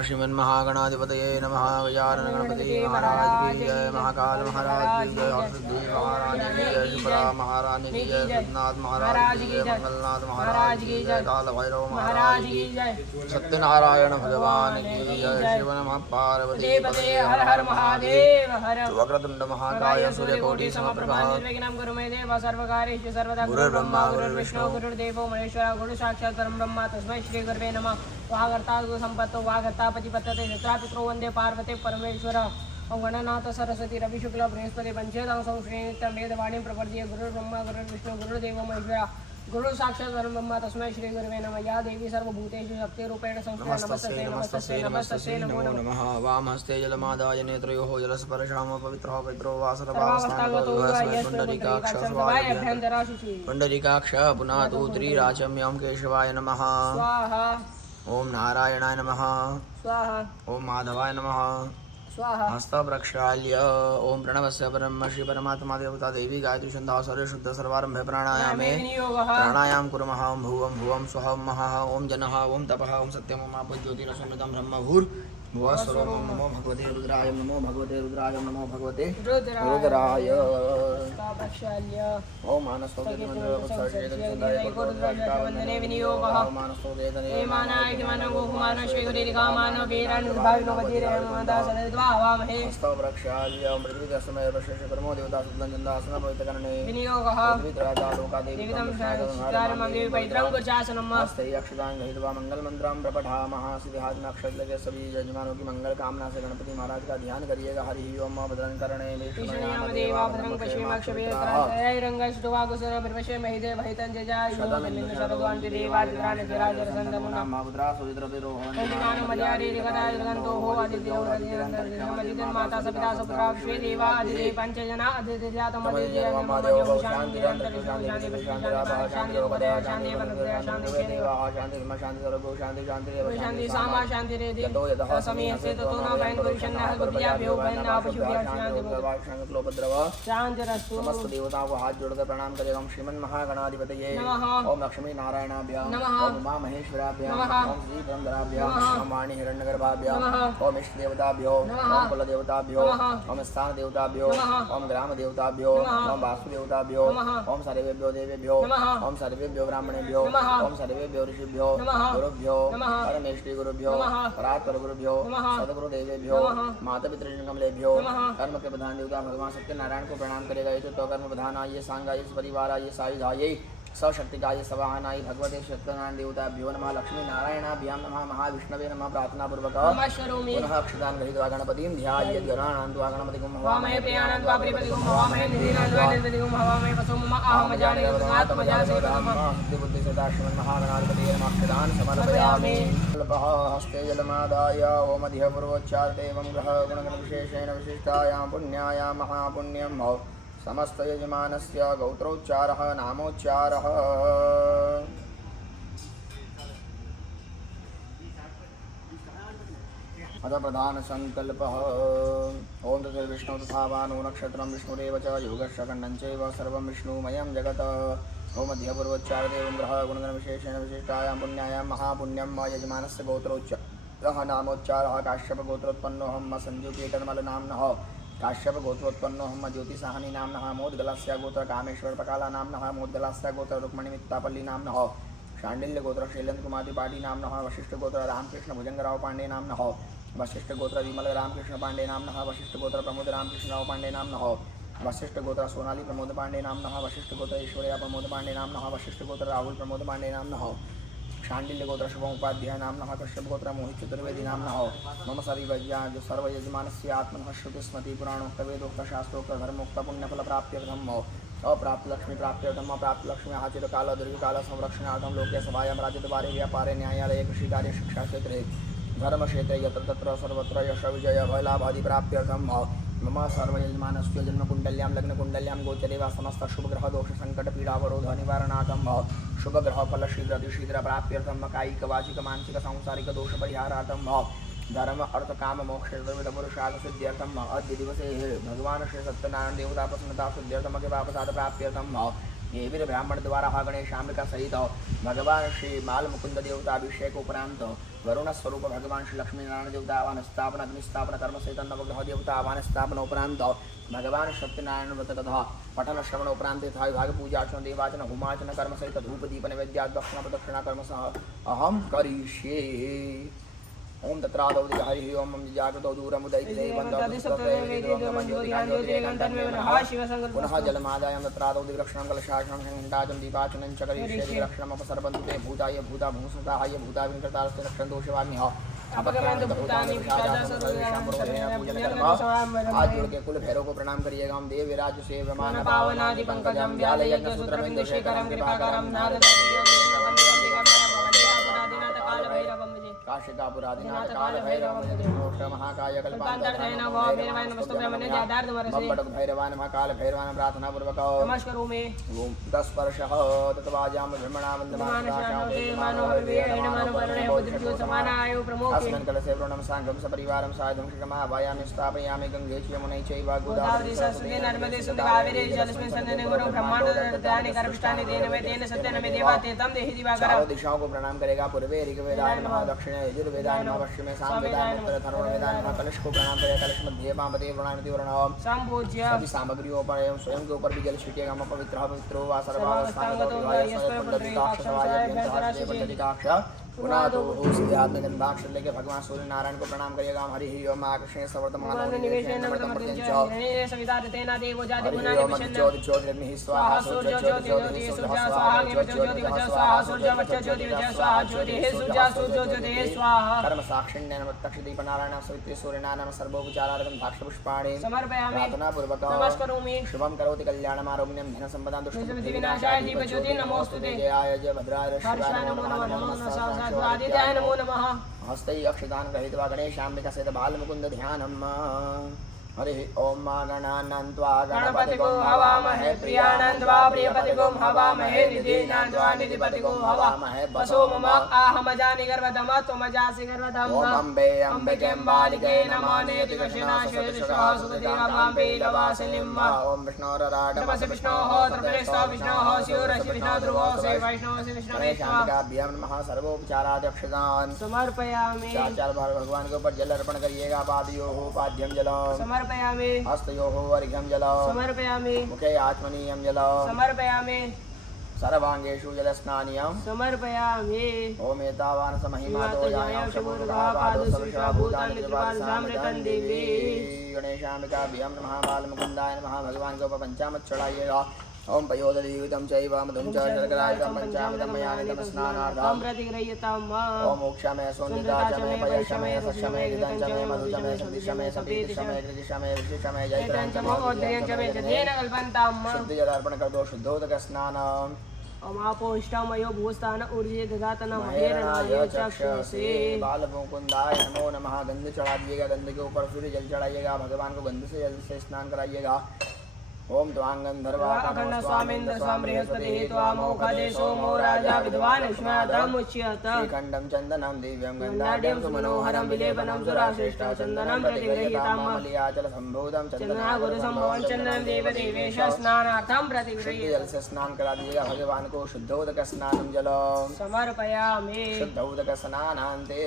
श्रीमन्महागणाधिपतये नमः। गजानन गणपति महाराज की जय, महाकाल महाराज की जय, हरसिद्धि महाराज की जय, शुभ्रा महारानी की जय, सिद्धनाथ महाराज की जय, मंगलनाथ महाराज की जय, काल भैरव महाराज की जय, सत्यनारायण भगवान की जय, शिव नमः पार्वती पतये हर हर महादेव हर। वक्रतुंड महाकाय सूर्यकोटि समप्रभा निर्विघ्नं कुरु मे देव सर्वकार्येषु सर्वदा। गुरुर्ब्रह्मा गुरुर्विष्णु गुरुर्देवो महेश्वरः गुरु साक्षात् परं ब्रह्म तस्मै श्री गुरवे नमः। वागर्ता संपत्तो वागर्ता पतिपत्तते नेत्रा पित्रो वंदे पार्वते परमेश्वर। ओं गणनाथ सरस्वती रवि शुक्ल बृहस्पति पंचेदां संश्रेणितं वेदवाणी प्रवर्त्य गुरुर्ब्रह्मा गुरुर्विष्णु गुरुर्देवो महेश्वरः गुरु साक्षात् परं ब्रह्म तस्मै श्री गुरवे नमः। या देवी सर्वभूतेषु शक्तिरूपेण संस्थिता नमस्तस्यै नमस्तस्यै नमस्तस्यै नमो नमः। वामहस्ते जलमादाय नेत्रयोः जलस्पर्शां पवित्रः पवित्रो वासरवावस्थानगतो पुण्डरीकाक्ष पुनः तु त्रिराचम्यं केशवाय नमः स्वाहा। ओम नारायणाय नमः स्वाहा। ओम माधवाय नमः स्वाहा। हस्तप्रक्षाल्य ओम प्रणवस्य ब्रह्म श्री परमात्मा देवता देवी गायत्री छन्दः सर्वशुद्ध सर्वारम्भ प्राणायामे प्राणायाम कुर्मः। ओम भुवं भुवं स्वः महः ओम जनः ओम तपः ओम सत्यं ओम आपो ज्योतिरसमृतं ब्रह्म भूर्भुवः स्वः। नमो भगवते रुद्राय नमो भगवते रुद्राय नमो भगवते रुद्राय। ओम मानस्तोदेतने विनियोगः मानस्तोदेतने मानाय मानवो मानश्वेगुरिकामानो वीरानुभाविनो वजीरेमदा सदद्वावामहे। हस्तप्रक्षाल्य मृत्युदसमय वर्षस्य परमो देवता सुदञ्जन्दासन पवित्रकरणे विनियोगः देवितं शारमंगे पैत्रं गुचासनम् हस्ते अक्षतां गृहीत्वा मंगलमन्त्रं प्रपठामः। सिद्धिहादिनाक्षत्रके सभी यजमानों की मंगल कामना से गणपति महाराज का ध्यान करिएगा। हरि ओम भद्रं कर्णे विष्णुयामदेवा भद्रं पश्येमाक्षवेत्राय रंगस्तुवागुसर ब्रह्मशे महिदे महितं जजाय योगमिन्न सर्वान्ति देवादिराणि विराजरसन्दमुना माभद्रा सुविद्रविरो ओमिनानो मल्यारी रिगदाय गन्तो हो आदिदेव रदिनन्दन माता सपिता सपुत्रा श्री देवा आदिदेव पंचजना आदिदेवतम आदिदेव नमो शांति निरंतर शांति शांति उपदय शांति वनदय शांति देवा शांति शांति सर्वो शांति शांति शांति सामा शांति रे देव समय से तो ना बहन गुरुशन्ना गुरुया भ्यो बहन आप शुभ्या शांति लोभद्रव शांति रस्तु। समस्त देवताओं को हाथ जोड़कर प्रणाम करें। ओम श्रीमन महागणाधिपतये नमः। ओम लक्ष्मी नारायणाभ्यां नमः। ओम उमा महेश्वराभ्यां नमः। ओम श्री ब्रह्मधराभ्यां ओम वाणी हिरण्यगर्भाभ्यां नमः। ओम इष्ट देवताभ्यो ओम कुल देवताभ्यो ओम स्थान देवताभ्यो ओम ग्राम देवताभ्यो ओम वास्तु देवताभ्यो ओम सर्वेभ्यो देवेभ्यो ओम सर्वेभ्यो ब्राह्मणेभ्यो ओम सर्वेभ्यो ऋषिभ्यो गुरुभ्यो परमेश्वरी गुरुभ्यो परात्पर गुरुभ्यो सदगुरु देवेभ्यो माता पितृकमलेभ्यो कर्म के प्रधान देवता भगवान सत्यनारायण को प्रणाम करेगा। तो कर्म प्रधान आइए सांग आइए परिवार आइए सायुध आइए सशक्तिकाय सवाहन आई भगवते सत्यनारायण देवताभ्यो नमः। लक्ष्मी नारायणाभ्यां नमः। महाविष्णवे नमः। प्रार्थना पूर्वक पुनः अक्षतां गृहीत्वा गणपतिं ध्यायेत्। गणानान्त्वा गणपतिं हवामहे प्रियाणान्त्वा प्रियपतिं हवामहे निधीनान्त्वा निर्विधिं हवामहे वसो मम अहमजाने आत्मजासे नमः। बुद्धि सदा श्रीमन्महागणाधिपतये नमः। अक्षतान् समर्पयामि। हस्ते जलमादाय ओम धियपूर्वोच्चार्ते एवं ग्रह गुणगणविशेषेण विशिष्टायां पुण्यायां महापुण्यं भव। समस्त यजमानस्य गौत्रोच्चारः नामोच्चारः। अथ प्रधान संकल्पः। ओम तस्य विष्णु तथा वानो नक्षत्रं विष्णुरेव च योगश्च खण्डं चैव सर्वं विष्णुमयं जगत्। ओम धियपूर्वोच्चारते एवं ग्रह गुणगणविशेषेण विशिष्टायां पुण्यायां महापुण्यं यजमानस्य गौत्रोच्चारः नामोच्चारः। काश्यप गोत्रोत्पन्नोऽहं सञ्जुकेतनमलनाम्नः। काश्यप गोत्रोत्पन्नो हम ज्योतिषाहनी नाम्नः। मोदगलस्य गोत्र कामेश्वर पकाला नाम्नः। मोदगलस्य गोत्र रुक्मणी मित्तापल्ली नाम्नः। शाण्डिल्य गोत्र शैलेन्द्र कुमार त्रिपाठी नाम्नः। वशिष्ठ गोत्र रामकृष्ण भुजंगराव पांडे नाम्नः। वशिष्ठ गोत्र विमल रामकृष्ण पांडे नाम्नः। वशिष्ठ गोत्र प्रमोद रामकृष्णराव पांडे नाम्नः। वशिष्ठ गोत्र सोनाली प्रमोद पांडे नाम्नः। वशिष्ठ गोत्र ऐश्वर्या प्रमोद पांडे नाम्नः। वशिष्ठ गोत्र राहुल प्रमोद पांडे नाम्नः। शाण्डिल्य गोत्र शुभम उपाध्याय नाम्नः। कश्यप गोत्र मोहित चतुर्वेदी नाम्नः। मम सर्वयजमानस्य आत्मनः श्रुतिस्मृति पुराणोक्तवेदोक्त शास्त्रोक्त धर्मोक्त पुण्यफल प्राप्त्यर्थम अप्राप्त लक्ष्मी प्राप्त्यर्थम अप्राप्त लक्ष्मी आचित काल दीर्घकाल संरक्षणार्थम लोके सभायां राज्यद्वारे व्यापारे न्यायालये कृषिकार्ये शिक्षा क्षेत्रे धर्म क्षेत्रे यत्र तत्र सर्वत्र यश विजय भयलाभादि प्राप्त्यर्थम मम सर्वयजमानस्य जन्मकुण्डल्यां लग्नकुण्डल्यां गोचरे वा समस्त शुभग्रह दोष संकट पीड़ावरोध निवारणार्थं शुभग्रह फल शीघ्र प्राप्त्यर्थं कायिक वाचिक मानसिक सांसारिक दोष परिहारार्थं धर्म अर्थ काम मोक्ष चतुर्विध पुरुषार्थ सिद्ध्यर्थम अद्य दिवसे भगवान श्री सत्यनारायण देवता प्रसन्नता सिद्ध्यर्थम के वापसाद प्राप्त्यर्थम ये भी ब्राह्मण द्वारा गणेशांबिका सहित भगवान श्री बाल मुकुंद देवता अभिषेक उपरांत वरुण स्वरूप भगवान श्री लक्ष्मी नारायण देवता आवान स्थापन अग्निस्थापन कर्म सहित नवग्रह देवता आवान स्थापन उपरांत भगवान सत्यनारायण व्रत कथा पठन श्रवण उपरांत यथा विभाग पूजार्चन देवाचन होमार्चन कर्म सहित धूप दीप नैवेद्या दक्षिण प्रदक्षिणा कर्म सह अहम करिष्ये। ओम तत्रादौ हरि ओम जागृतो दूरमुदैते पुनः जलमादायं तत्रादौ दिग्रक्षणं कलशासनं घण्टाचं दीपाचनं च करिष्ये। रक्षणमपसर्पन्तु ते भूताय भूता भूंसताय भूता विंकृतास्ते रक्षन्तु शिवाम्यः आज जुड़ के कुल भैरव को प्रणाम करिएगा। हम देव विराज से विमान पावनादि पंकजम व्याल यज्ञ सूत्रम इंदुशेखरम कृपाकरम नारद काशिकापुरादिनाथ काल भैरव महाकाय कल्पांतर्धयन भैरवान महाकाल भैरवान प्रार्थना पूर्वक नमस्करो मे 10 वर्षः तत्वाजाम ब्रह्मणा अस्मिन् कलशे व्रणं सांगं सपरिवारं साधुं क्षमावायामि स्थापयामि गंगे च यमुने चैव गोदावरी सरस्वती नर्मदे सिन्धु कावेरी जलस्मिन् सन्निधिं गुरु ब्रह्माण्डानि कर्मष्टानि तेन मे तेन सत्येन मे देवा तेतं देहि दिवाकरं। दिशाओं को प्रणाम करेगा। पूर्वे ऋग्वेदाय नमः, दक्षिणे यजुर्वेदाय नमः, पश्चिमे सामवेदाय नमः, अथर्ववेदाय नमः। कलश को प्रणाम करेगा। कलश मध्य वामदेव प्रणाम वर्णम संपूज्य। सभी सामग्रियों पर एवं स्वयं के ऊपर भी जल छिटेगा। मम पवित्र पवित्रो वा पुनादो गंधाक्ष लेके भगवान सूर्य नारायण को प्रणाम करिएगा। हरि ओम आकृष्ण सवर्तमान कर्म साक्षिण्य तक्षदीप नारायण सवित्री सूर्य नारायण सर्वोपचारार्थं धाक्ष पुष्पाणि समर्पयामि प्रार्थना पूर्वक नमस्करोमि। शुभं करोति कल्याणम् आरोग्यं धन संपदां दुष्टविनाशाय दीपज्योति नमोस्तुते। जयाय जय भद्राय शिवाय नमो नमः आदित्याय नमो नमः। हस्तै अक्षतान् गृहीत्वा गणेशाम्बिका सहित बालमुकुन्द ध्यानम्। हरि ओम गणानान्त्वा गणपतिगो हवामहे प्रियानन्त्वा प्रियपतिगो हवामहे निधिनान्त्वा निधिपतिगो हवामहे वसो मम आहमजानि गर्वधम त्वमजासि गर्वधम। ओम अम्बे अम्बिके बालिके नमो नेति कृष्णाशे सुदतिरमाम्बे लवासिनिम्। ओम विष्णोराड नमस्ते विष्णोः त्रिपुरेश्वर विष्णोः शिवरसि विष्णो ध्रुवो से वैष्णवो से विष्णुरेश्वराभ्यां नमः। सर्वोपचारादक्षतान् समर्पयामि। चार बार भगवान के ऊपर जल अर्पण करिएगा। पादयोः पाद्यं जलम् समर्पयामि। हस्तयोः अर्घ्यं जलम् समर्पयामि। मुखे आत्मनीयं जलम् समर्पयामि। सर्वांगेषु जलस्नानीयं समर्पयामि। ओम एतावान् समहिमातो यायां शमुर्गा पादो सविश्वा भूतानि त्रिपादसामृतं देवी। गणेशाम्बिकाभ्यां नमः। बालमुकुन्दाय नमः। भगवान के ऊपर पंचामृत चढ़ाइएगा। ओम पयोदधीवितं चैव मधुं च शर्करायुतं पञ्चामृतं मया नितं स्नानार्थं प्रतिगृह्यताम्। ओम मोक्षमे सुनिताचमे पयशमे सक्षमे गितञ्चमे मधुचमे सतीशमे सपीतिशमे कृतिशमे ऋषिशमे जयत्रञ्चमे ओद्रयञ्चमे जनेन कल्पन्ताम्। शुद्धि जल अर्पण कर दो। शुद्धोदक स्नान। ओम आपोष्टमयो भूस्थान ऊर्जे दधातन महेरणाय चक्षुषे। बालमुकुंदाय नमो नमः। गंध चढ़ा दिएगा। गंध के ऊपर फिर जल चढ़ाइएगा। भगवान को गंध से जल से स्नान कराइएगा। ओम त्वांगंधर्वा अखंड स्वामीन्द्र स्वाम बृहस्पतिः त्वामोखदे सोमो राजा विद्वान् युष्मादम् उच्यत। श्रीखण्डं चन्दनं दिव्यं गन्धाढ्यं सुमनोहरं विलेपनं सुराश्रेष्ठ चन्दनं प्रतिगृह्यताम्। मलयाचल सम्भूतं चन्दनागुरु सम्भवं चन्दनं देवदेवेश स्नानार्थं प्रतिगृह्यताम्। जल से स्नान करा दिएगा। भगवान को शुद्धोदक स्नानं जलम् समर्पयामि। शुद्धोदक स्नानान्ते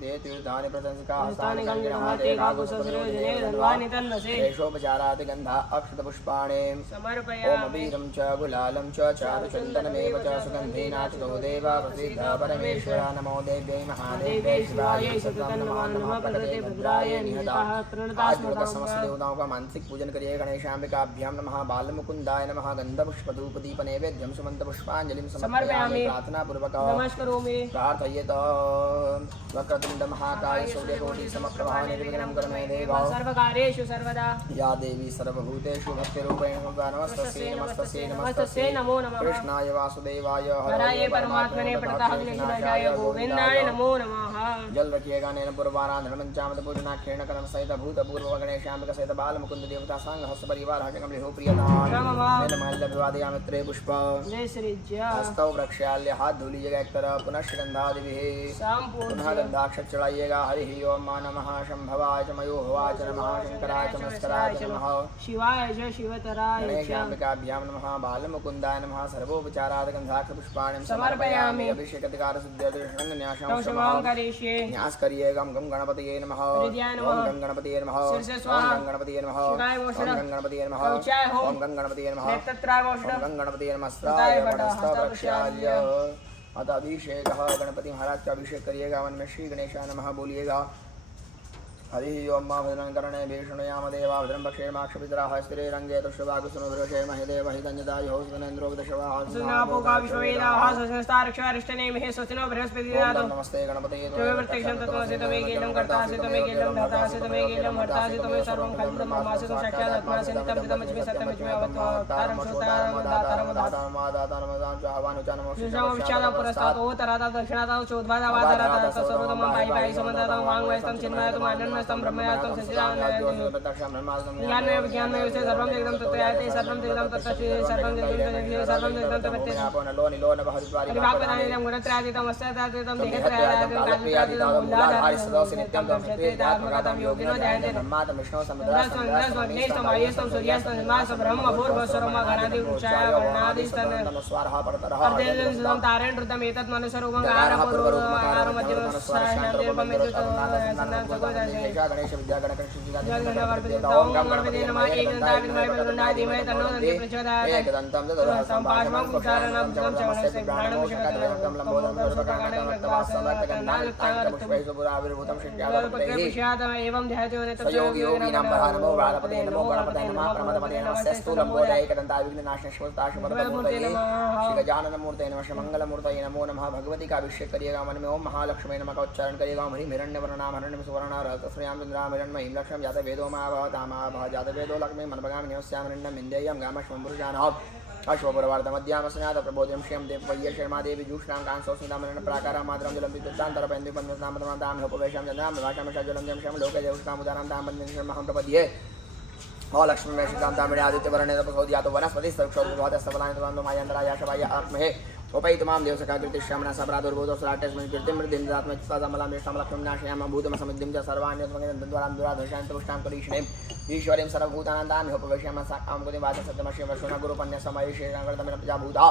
ते तीर्थानि प्रशंसिका हस्तानि गङ्गाते काकुशस्रोजने धन्वानि तन्नसे। केशोपचारादि गन्धा अक्षत पुष्पाणि समर्पयामि। ओम अबीरं च गुलालं च चारुचन्दनमेव च सुगन्धेनाचितो देवा प्रसीद परमेश्वर। नमो देव्यै महादेव्यै शिवायै सततं नमः। नमः प्रकृते भद्राय निहताः प्रणतास्मतां। समस्त देवताओं का मानसिक पूजन करिए। गणेशाम्बिकाभ्यां नमः। बालमुकुन्दाय नमः। गन्धपुष्पधूपदीप नैवेद्यं सुमन्तपुष्पाञ्जलिं समर्पयामि। प्रार्थना पूर्वक नमस्करोमि। प्रार्थयेत वक्रतुण्ड महाकाय सूर्यकोटि समप्रभा निर्विघ्नं कुरु मे देव सर्वकार्येषु सर्वदा। या देवी सर्वभूतेषु भक्तिरूपेण नमस्तस्यै नमस्तस्यै नमस्तस्यै नमो नमः। कृष्णाय वासुदेवाय हराय परमात्मने प्रणताग्निनाशाय गोविन्दाय नमो नमः। जल रखिएगा। नैन पूर्वाराधन पंचामृत पूजनाख्येन कर्म सहित भूतपूर्व गणेशाम्बिका सहित बालमुकुंद देवता संग हस्त परिवार हटकमले हो प्रियदान। नैन माल्य विवादयामि त्रय पुष्प। जय श्री जय। हस्तौ प्रक्षाल्य हाथ धो लीजिएगा एक तरफ। पुनः श्रीगंधादिभिः पुनः गंधाक्षत चढ़ाइएगा। हरि ओम नमः। शंभवाय च मयोहवाय च नमः। शंकराय च मस्कराय च नमः। शिवाय जय शिवतराय च गणेशाम्बिकाभ्यां नमः बालमुकुन्दाय नमः सर्वोपचारादगन्धाक्षपुष्पाणि समर्पयामि अभिषेकधिकारसिद्ध्यर्थिषणन्यासं क्षमां करिष्ये न्यास करिए गम गम गणपतये नमः हृदयाय नमः ओम गम गणपतये नमः शीर्षे स्वाहा ओम गम गणपतये नमः शिवाय ओम वोषण गम गणपतये नमः शौचाय होम ओम गम गणपतये नमः नेत्रत्राय वोषण ओम गम गणपतये नमः हृदय बड़ा स्राय अत अभिषेक गणपति महाराज का अभिषेक करिएगा मन में श्री गणेशाय नमः बोलिएगा हरि ओम मा भद्रं कर्णे भीषणयाम देवा भद्रं पक्षेर्माक्षपितराः स्थिरे रंगे तुष्टवाकुसुनभृषे महिदेव महिदन्यदाय होस्वनेन्द्रो दशवाः सुनापोका विश्ववेदाः सस्तारक्षारिष्टने महे स्वस्तिनो बृहस्पतिनादो नमस्ते गणपतये प्रत्यक्षं तत्त्वमसि तमे गेलं कर्तासि तमे गेलं भर्तासि तमे गेलं हर्तासि तमे सर्वं खल्विदं ममासि तं साक्षात् आत्मासि नित्यं सिद्धमच्मे सत्यमच्मे अवतारं श्रोतारं दातारं दातारं विश्वं विख्यातं पुरस्तात् ओतराता दक्षिणाता चोद्वादावादाराता सर्वतमं पायि पायि समन्तातं वाङ्मयस्तं चिन्मयतं आनन्दमयस्तं ब्रह्मयातं सच्चिदानन्दं ज्ञानमय विज्ञानमय से सर्वं जगदं तत्त्वयाते सर्वं जगदं तत्त्वस्य सर्वं जगदं सर्वं जगदं तत्त्वते परिवापदानिदं गुणत्रयातीतं वस्त्रत्रातीतं देहत्रयातीतं कालत्रयातीतं मूलाधारं नित्यं दर्शतेतात्मकं योगिनो ध्यायन्ते ब्रह्मातं विष्णु समुद्रासं अग्नेस्तं वायुस्तं सूर्यास्तं निर्मासं ब्रह्म भूर्भुवस्वरं गणादि वृक्षाय वर्णादिस्तं स्वाहा परतरः अर्धेन्दुं तारेण ऋतम् एतत् मनुष्यरूपं आरमपूर्वकारं मध्यमं शान्तिरूपं गणेश विद्या गणेश ओम गणपते नमः एकदन्ताय विद्महे वक्रतुण्डाय धीमहि तन्नो दन्ति प्रचोदयात् एकदन्तं तदः सम्पाशमं कुचारणं तं चरणस्य प्राणं शकटं लंबोदरं सर्वकारणं पुष्पैसुपुराविर्भूतं शिष्यादपैः एवं ध्यायते स्वयोगी योगिनां नमो बालपते नमो गणपते नमः प्रमदपते नमस्तेस्तु लंबोदराय एकदन्ताय विघ्ननाशनश्वताशुभरमूर्तये श्री गजाननमूर्तये नमः श्रीमंगलमूर्तये नमो नमः भगवती का अभिषेक करिएगा मन में ओम महालक्ष्मी नमः का उच्चारण करिएगा हरि हिरण्यवर्णाम हिरण्यम सुवर्णा रहतस्मयां चन्द्रां हिरण्मयीं लक्ष्मीं जातवेदो महाभावतामाभा जातवेदो लक्ष्मीं मनभगामि निवस्यां हिरण्यं इन्द्रियं गामश्वं पुरुषानः अश्वपुरवार्धमध्यामस्नाथ प्रबोधिं श्रियं देववय्य शर्मादेवी जूष्णां कांसोस्मितामरण प्राकारां मातरं जलं विद्युत्तान्तरपैन्द्रिपन्नस्नामतमां होपवेशां जनां भाषामशा जलं जं शं लोके देवष्टामुदानां तां बन्दिशमहं प्रपद्ये लक्ष्मी में श्रीकांत आदित्यवर्णे तपसोद्यातो वनस्पतिस्तक्षोद्वादस्तवलानितवान्दमायन्द्रायाशवाय आत्महे उपैतमां देवसखा कृतिश्यामना सबरादुर्बोधो सराटेस्मिन् कीर्तिं मृदिन्द्रात्मचित्तामलामेष्टामलक्ष्मीं भूतमसमिद्धिं च सर्वाण्यस्मगेन्द्रां दुराधर्षान्तपुष्टां करीष्णीम् ईश्वरीं सर्वभूतानां तां उपवेश्यामः साकां कुतिं वाचसत्यमश्यं वशुना गुरुपन्यसमयेषेणाङ्गतमेन प्रजाभूता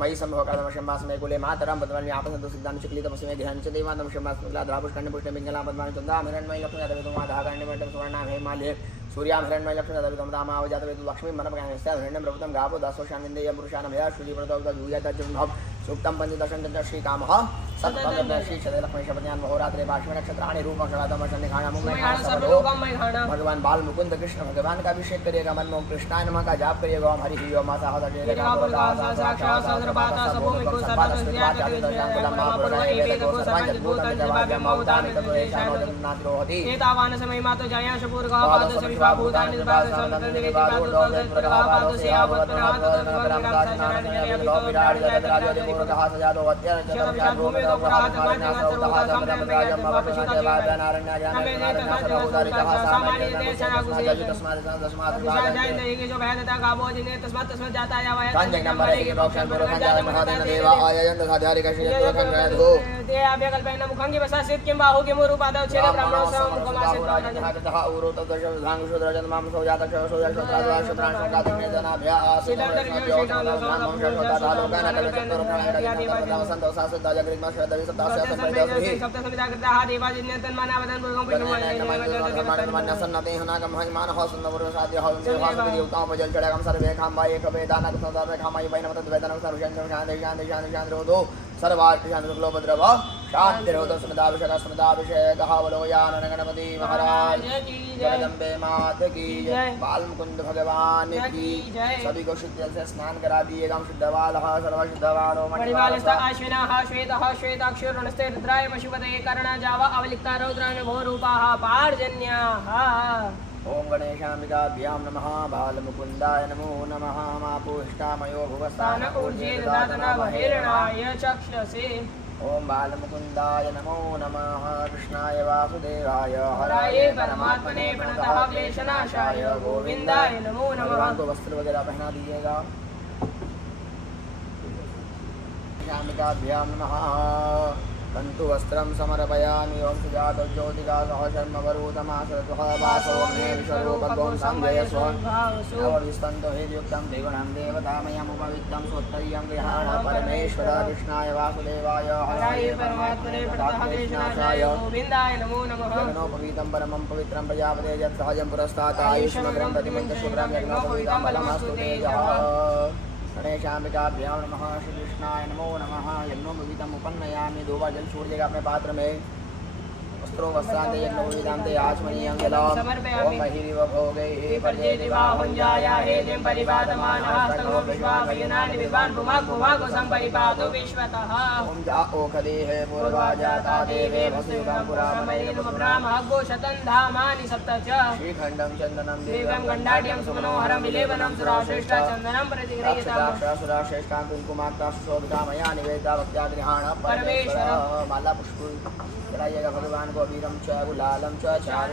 मयि सम्भवकालमशम्बास्मे कुले मातरं पद्मानि आपसन्तु सिद्धानि चिक्लितमस्मे ध्यानं च देवानं शम्बास्मग्लाधरापुष्कण्यपुष्णे पिङ्गलापद्मानि चन्द्रां हिरण्मयी लक्ष्मीजातवेदुमाधाकर्ण्यमण्डं सुवर्णाभेमाल्ये सूर्यां हिरण्मयी लक्ष्मीजातवेदं रामावजातवेदु लक्ष्मीं मनपगामस्या हिरण्यं प्रभुतं गावो दासोशानिन्देयं पुरुषानभया श्रुतिप्रदौदूयतज्जुम्भव सूक्तं पञ्चदशं श्रीकामः सततं श्रीक्षते लक्ष्मीशपत्यान् महोरात्रे पार्श्वे नक्षत्राणि रूपक्षणादमशन्निखाणां भगवान बाल मुकुंद कृष्ण भगवान का अभिषेक करिएगा मन में कृष्णाय नमः का जाप करिएगा हरि ओम माता समय मातो जया शपूर्गा पादो सविवा भूतानि निवास संतति पादो से मुखंगी वसासित किं बाहु किं रूपादौ छेद ब्रह्मणो मुखमासित सर्वार्थिशांतिलोपद्रव शांतिरोध स्मृताभिषेकः गणपति महाराज जगदम्बे मात की जय बाल मुकुंद भगवान की सभी को शुद्ध जल से स्नान करा दिएगा शुद्धवालः सर्वशुद्धवालो मणिवालस्थ अश्विनः श्वेतः श्वेताक्षुर्णस्ते रुद्राय पशुपतये कर्णजाव अवलिप्ता रौद्राणि भोरूपाः पार्जन्याः ओम गणेशाम्बिकाभ्यां नमः बालमुकुन्दाय नमो नमः मापुष्टामयो भुवस्तान ऊर्जे ददातनवहेरणाय चक्षसे ओम बालमुकुन्दाय नमो नमः कृष्णाय वासुदेवाय हराय परमात्मने प्रणतः क्लेशनाशाय गोविन्दाय नमो नमः को वस्त्र वगैरह पहना दीजिएगा गणेशाम्बिकाभ्यां नमः तन्तु वस्त्रं समर्पयामि ओं सुजातो ज्योतिका सह शर्मवरूतमासरतुः वासो मे विश्वरूपगों संजयस्व नवविस्तन्तो हेद्युक्तं द्विगुणं देवतामयमुपवित्तं सोत्तरीयं गृहाण परमेश्वर कृष्णाय वासुदेवाय हराय परमात्मने प्रणतकेशनाशाय गोविन्दाय नमो नमः यज्ञोपवीतं परमं पवित्रं प्रजापते यत्सहजं पुरस्तात् आयुष्मग्रं प्रतिमन्तशुभ्रं यज्ञोपवीतं बलमस्तु तेजः गणेशाम्बिकाभ्यां नमः श्रीकृष्णाय नमो नमः यज्ञोपवीतम् उपन्नयामि 2 बार जल छोड़ देगा अपने पात्र में वस्त्रों वस्त्रान्ते यज्ञोपवीतान्ते आचमनीयं जलम् ओम महिरिव भोगैः परिदेवाहुञ्जाया हेतिं परिपातमानः स्तनो विश्वाभयनानि विद्वान् पुमाको सम्परिपातो विश्वतः ओम जा ओखदेः पूर्वाजाता देवे वसुयुगं पुरामैनुमब्राह्मः गोशतं धामानि सप्त च श्रीखण्डं चन्दनं देवं गण्डाढ्यं सुमनोहरं विलेपनं सुराश्रेष्ठा चन्दनं प्रतिगृहीतं सुराश्रेष्ठां कुङ्कुमाक्ताशोभिता निवेदिता भक्त्याग्रहाण परमेश्वर माला पुष्प चढ़ाइएगा भगवान को अबीरम च गुलालम च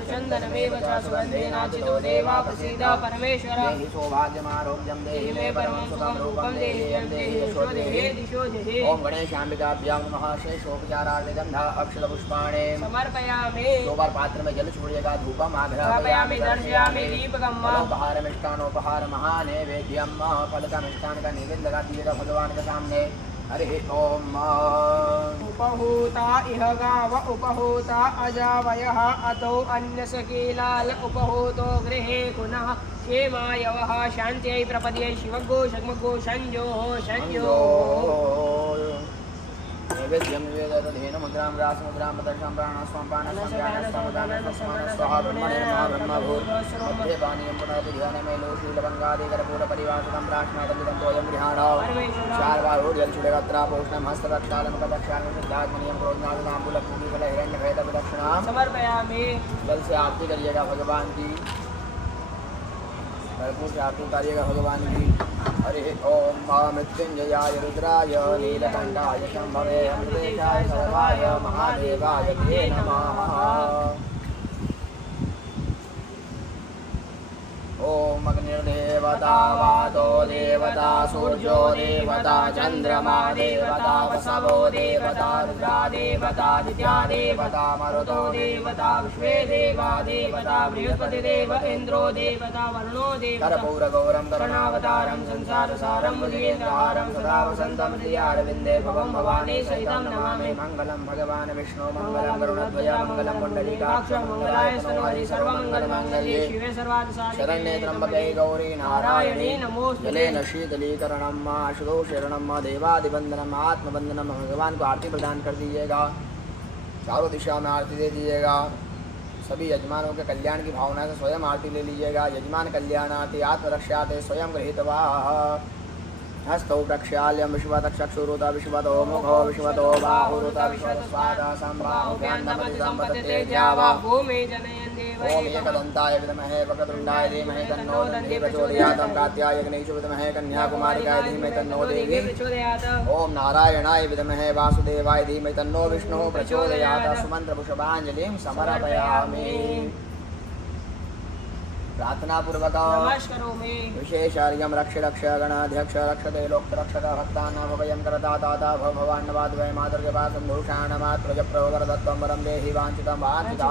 चन्दनमेव च सुगन्धेनाचितो देवा प्रसीद परमेश्वर देहि सौभाग्यमारोग्यं देहि मे परमं सुखं रूपं देहि यं देहि यशो देहि दिशो देहि ओम गणेशाम्बिकाभ्यां नमः शेषोपचारार्घ्यगन्धा अक्षतपुष्पाणि समर्पयामि 2 बार पात्र में जल छोड़िएगा धूपम आघ्रापयामि दर्शयामि दीपकम् फलोपहार मिष्टानोपहार महानैवेद्यम फल का मिष्टान का नैवेद्य लगा दीजिएगा भगवान के सामने हरि ओम उपहूता इह गाव उपहूता अजावयः अतो अन्यसकीलाल उपहूतो गृहे पुनः क्षेमायवः शान्त्यै प्रपद्यै शिवगो शग्मगो संजोः संजोः नैवेद्यं निवेदयेन मुद्रां रासमुद्रां प्रदर्शनं प्राणास्वां स्वाहा ब्रह्मणे नमः ब्रह्मभूर्मध्ये पानीयं पुनर्विध्यानमेलो शीलभङ्गादिकरपूरपरिवासितं प्राश्नादलितं तोयं गृहाण 4 बार हो जल छुड़ेगा त्रापोष्णं हस्तरक्षालं कदक्षालं सिद्धात्मनियं क्रोधनादनाम्बुलपूजिफलहिरण्यभेदविदक्षिणां समर्पयामि जल से आरती करिएगा भगवान की भरपूर से आरती करिएगा भगवान की हरि ओम मृत्युंजयाय रुद्राय नीलकंठाय शंभवे अमृतेशाय सर्वाय महादेवाय ते नमः ओम अग्निर्देवता वातो देवता सूर्यो देवता चंद्रमा देवता वसवो देवता रुद्रा देवता दित्या देवता मरुतो देवता विश्वे देवा देवता बृहस्पति देव इंद्रो देवता वरुणो देवता कर्पूरगौरं करुणावतारं संसारसारं भुजगेन्द्रहारं सदा वसन्तं हृदयारविन्दे भवं भवानी सहितं नमामि मंगलं भगवान् विष्णु मंगलं गरुडध्वज मंगलं पुण्डरीकाक्ष मंगलाय सर्वहरि सर्वमंगलमाङ्गल्ये शिवे सर्वार्थसाधिके त्र्यंबके गौरी नारायणी नमोस्तुते जलेन शीतलीकरणं आशुतो शरणं देवादिवंदनम आत्मवंदनम भगवान को आरती प्रदान कर दीजिएगा चारों दिशा में आरती दे दीजिएगा सभी यजमानों के कल्याण की भावना से स्वयं आरती ले लीजिएगा यजमान कल्याणार्थे आत्मरक्षाते स्वयं गृहीत्वा हस्तौ प्रक्षाल्यं विश्वतक्षुरुत विश्वतो मुखो विश्वतो बाहुरुत विश्वस्वादा संबाहुभ्यान्तमतिसम्पतते द्यावा भूमि जनयन् ओम एकदन्ताय विद्महे वक्रतुण्डाय धीमहि तन्नो दन्ति प्रचोदयात् कात्यायनिषु विद्महे कन्याकुमारिकाय धीमहि तन्नो देवी प्रचोदयात् ओम नारायणाय विद्महे वासुदेवाय धीमहि तन्नो विष्णुः प्रचोदयात् सुमन्त्रपुष्पाञ्जलिं समर्पयामि प्रार्थना पूर्वक विशेष अर्घ्यं रक्ष रक्ष गणाध्यक्ष रक्षते लोक रक्षक भक्तानां भवयं करता दाता भवान्नवाद्वय मातृगपासं भूषाणमात्रज प्रवरदत्वं वरं देहि वाञ्छितं वाञ्छिता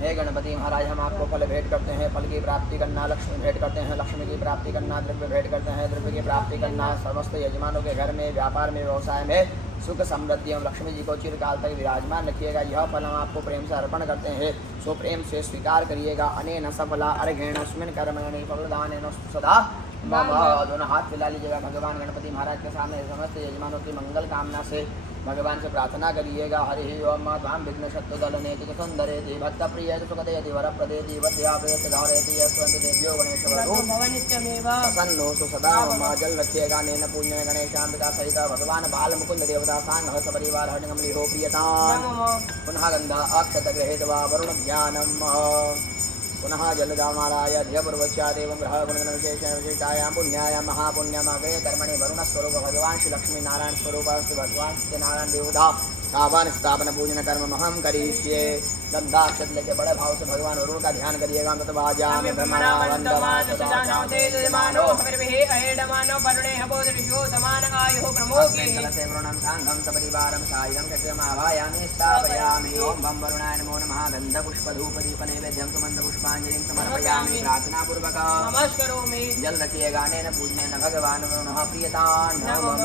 हे गणपति महाराज हम आपको फल भेंट करते हैं फल की प्राप्ति करना लक्ष्मी भेंट करते हैं लक्ष्मी की प्राप्ति करना द्रव्य भेंट करते हैं द्रव्य की प्राप्ति करना समस्त यजमानों के घर में व्यापार में व्यवसाय में सुख समृद्धि एवं लक्ष्मी जी को चिरकाल तक विराजमान रखिएगा यह फल हम आपको प्रेम से अर्पण करते हैं सो प्रेम से स्वीकार करिएगा अनेन सफला अर्घेण अस्मिन् कर्मणि फलदानेन सदा मम दोनों हाथ फैला लीजिएगा भगवान गणपति महाराज के सामने समस्त यजमानों की मंगल कामना से भगवान से प्रार्थना करिएगा हरि ओम माध्वाम विघ्न शत्रुदलनेति सुंदरेति भक्त प्रियति सुखदेति वरप्रदेति वद्यापयति धारयति यस्वन्ति देव्यो गणेशवरु प्रसन्नो सु सदा मम जल रखिएगा नेन पुण्य गणेशाम्बिका सहित भगवान बाल मुकुंद देवता सांग सपरिवार हरिगमली हो प्रियतां पुनः गंधा अक्षत गृहीत्वा वरुण ध्यानम् पुनः जलदामाराय ध्यपूर्वच्यादेवं ग्रह गुणगणविशेषेण विशिष्टायां पुण्यायां महापुण्यमग्रे कर्मणि वरुणस्वरूप भगवान् श्री लक्ष्मी नारायण स्वरूप भगवान् सत्यनारायण देवता स्थापन पूजन कर्म महं करिष्ये गंधाक्षत लेके बड़े भाव से भगवान वरुण का ध्यान करिएगा। तत्वाजामि ब्रह्मणावन्दमान सुजानो हविर्भिः अहेडमानो वरुणेह बोधरिषो समान आयुः प्रमोगे कलशे वरुणं साङ्गं सपरिवारं सायं चक्रमावायामि स्थापयामि। ओं बं वरुणाय नमो नमः। गन्धपुष्पधूपदीपनैवेद्यं सुमन्त्रपुष्पाञ्जलिं समर्पयामि प्रार्थनापूर्वक नमस्करोमि। जल रखिएगा अनेन पूजनेन भगवान नमः प्रियतान् नमः।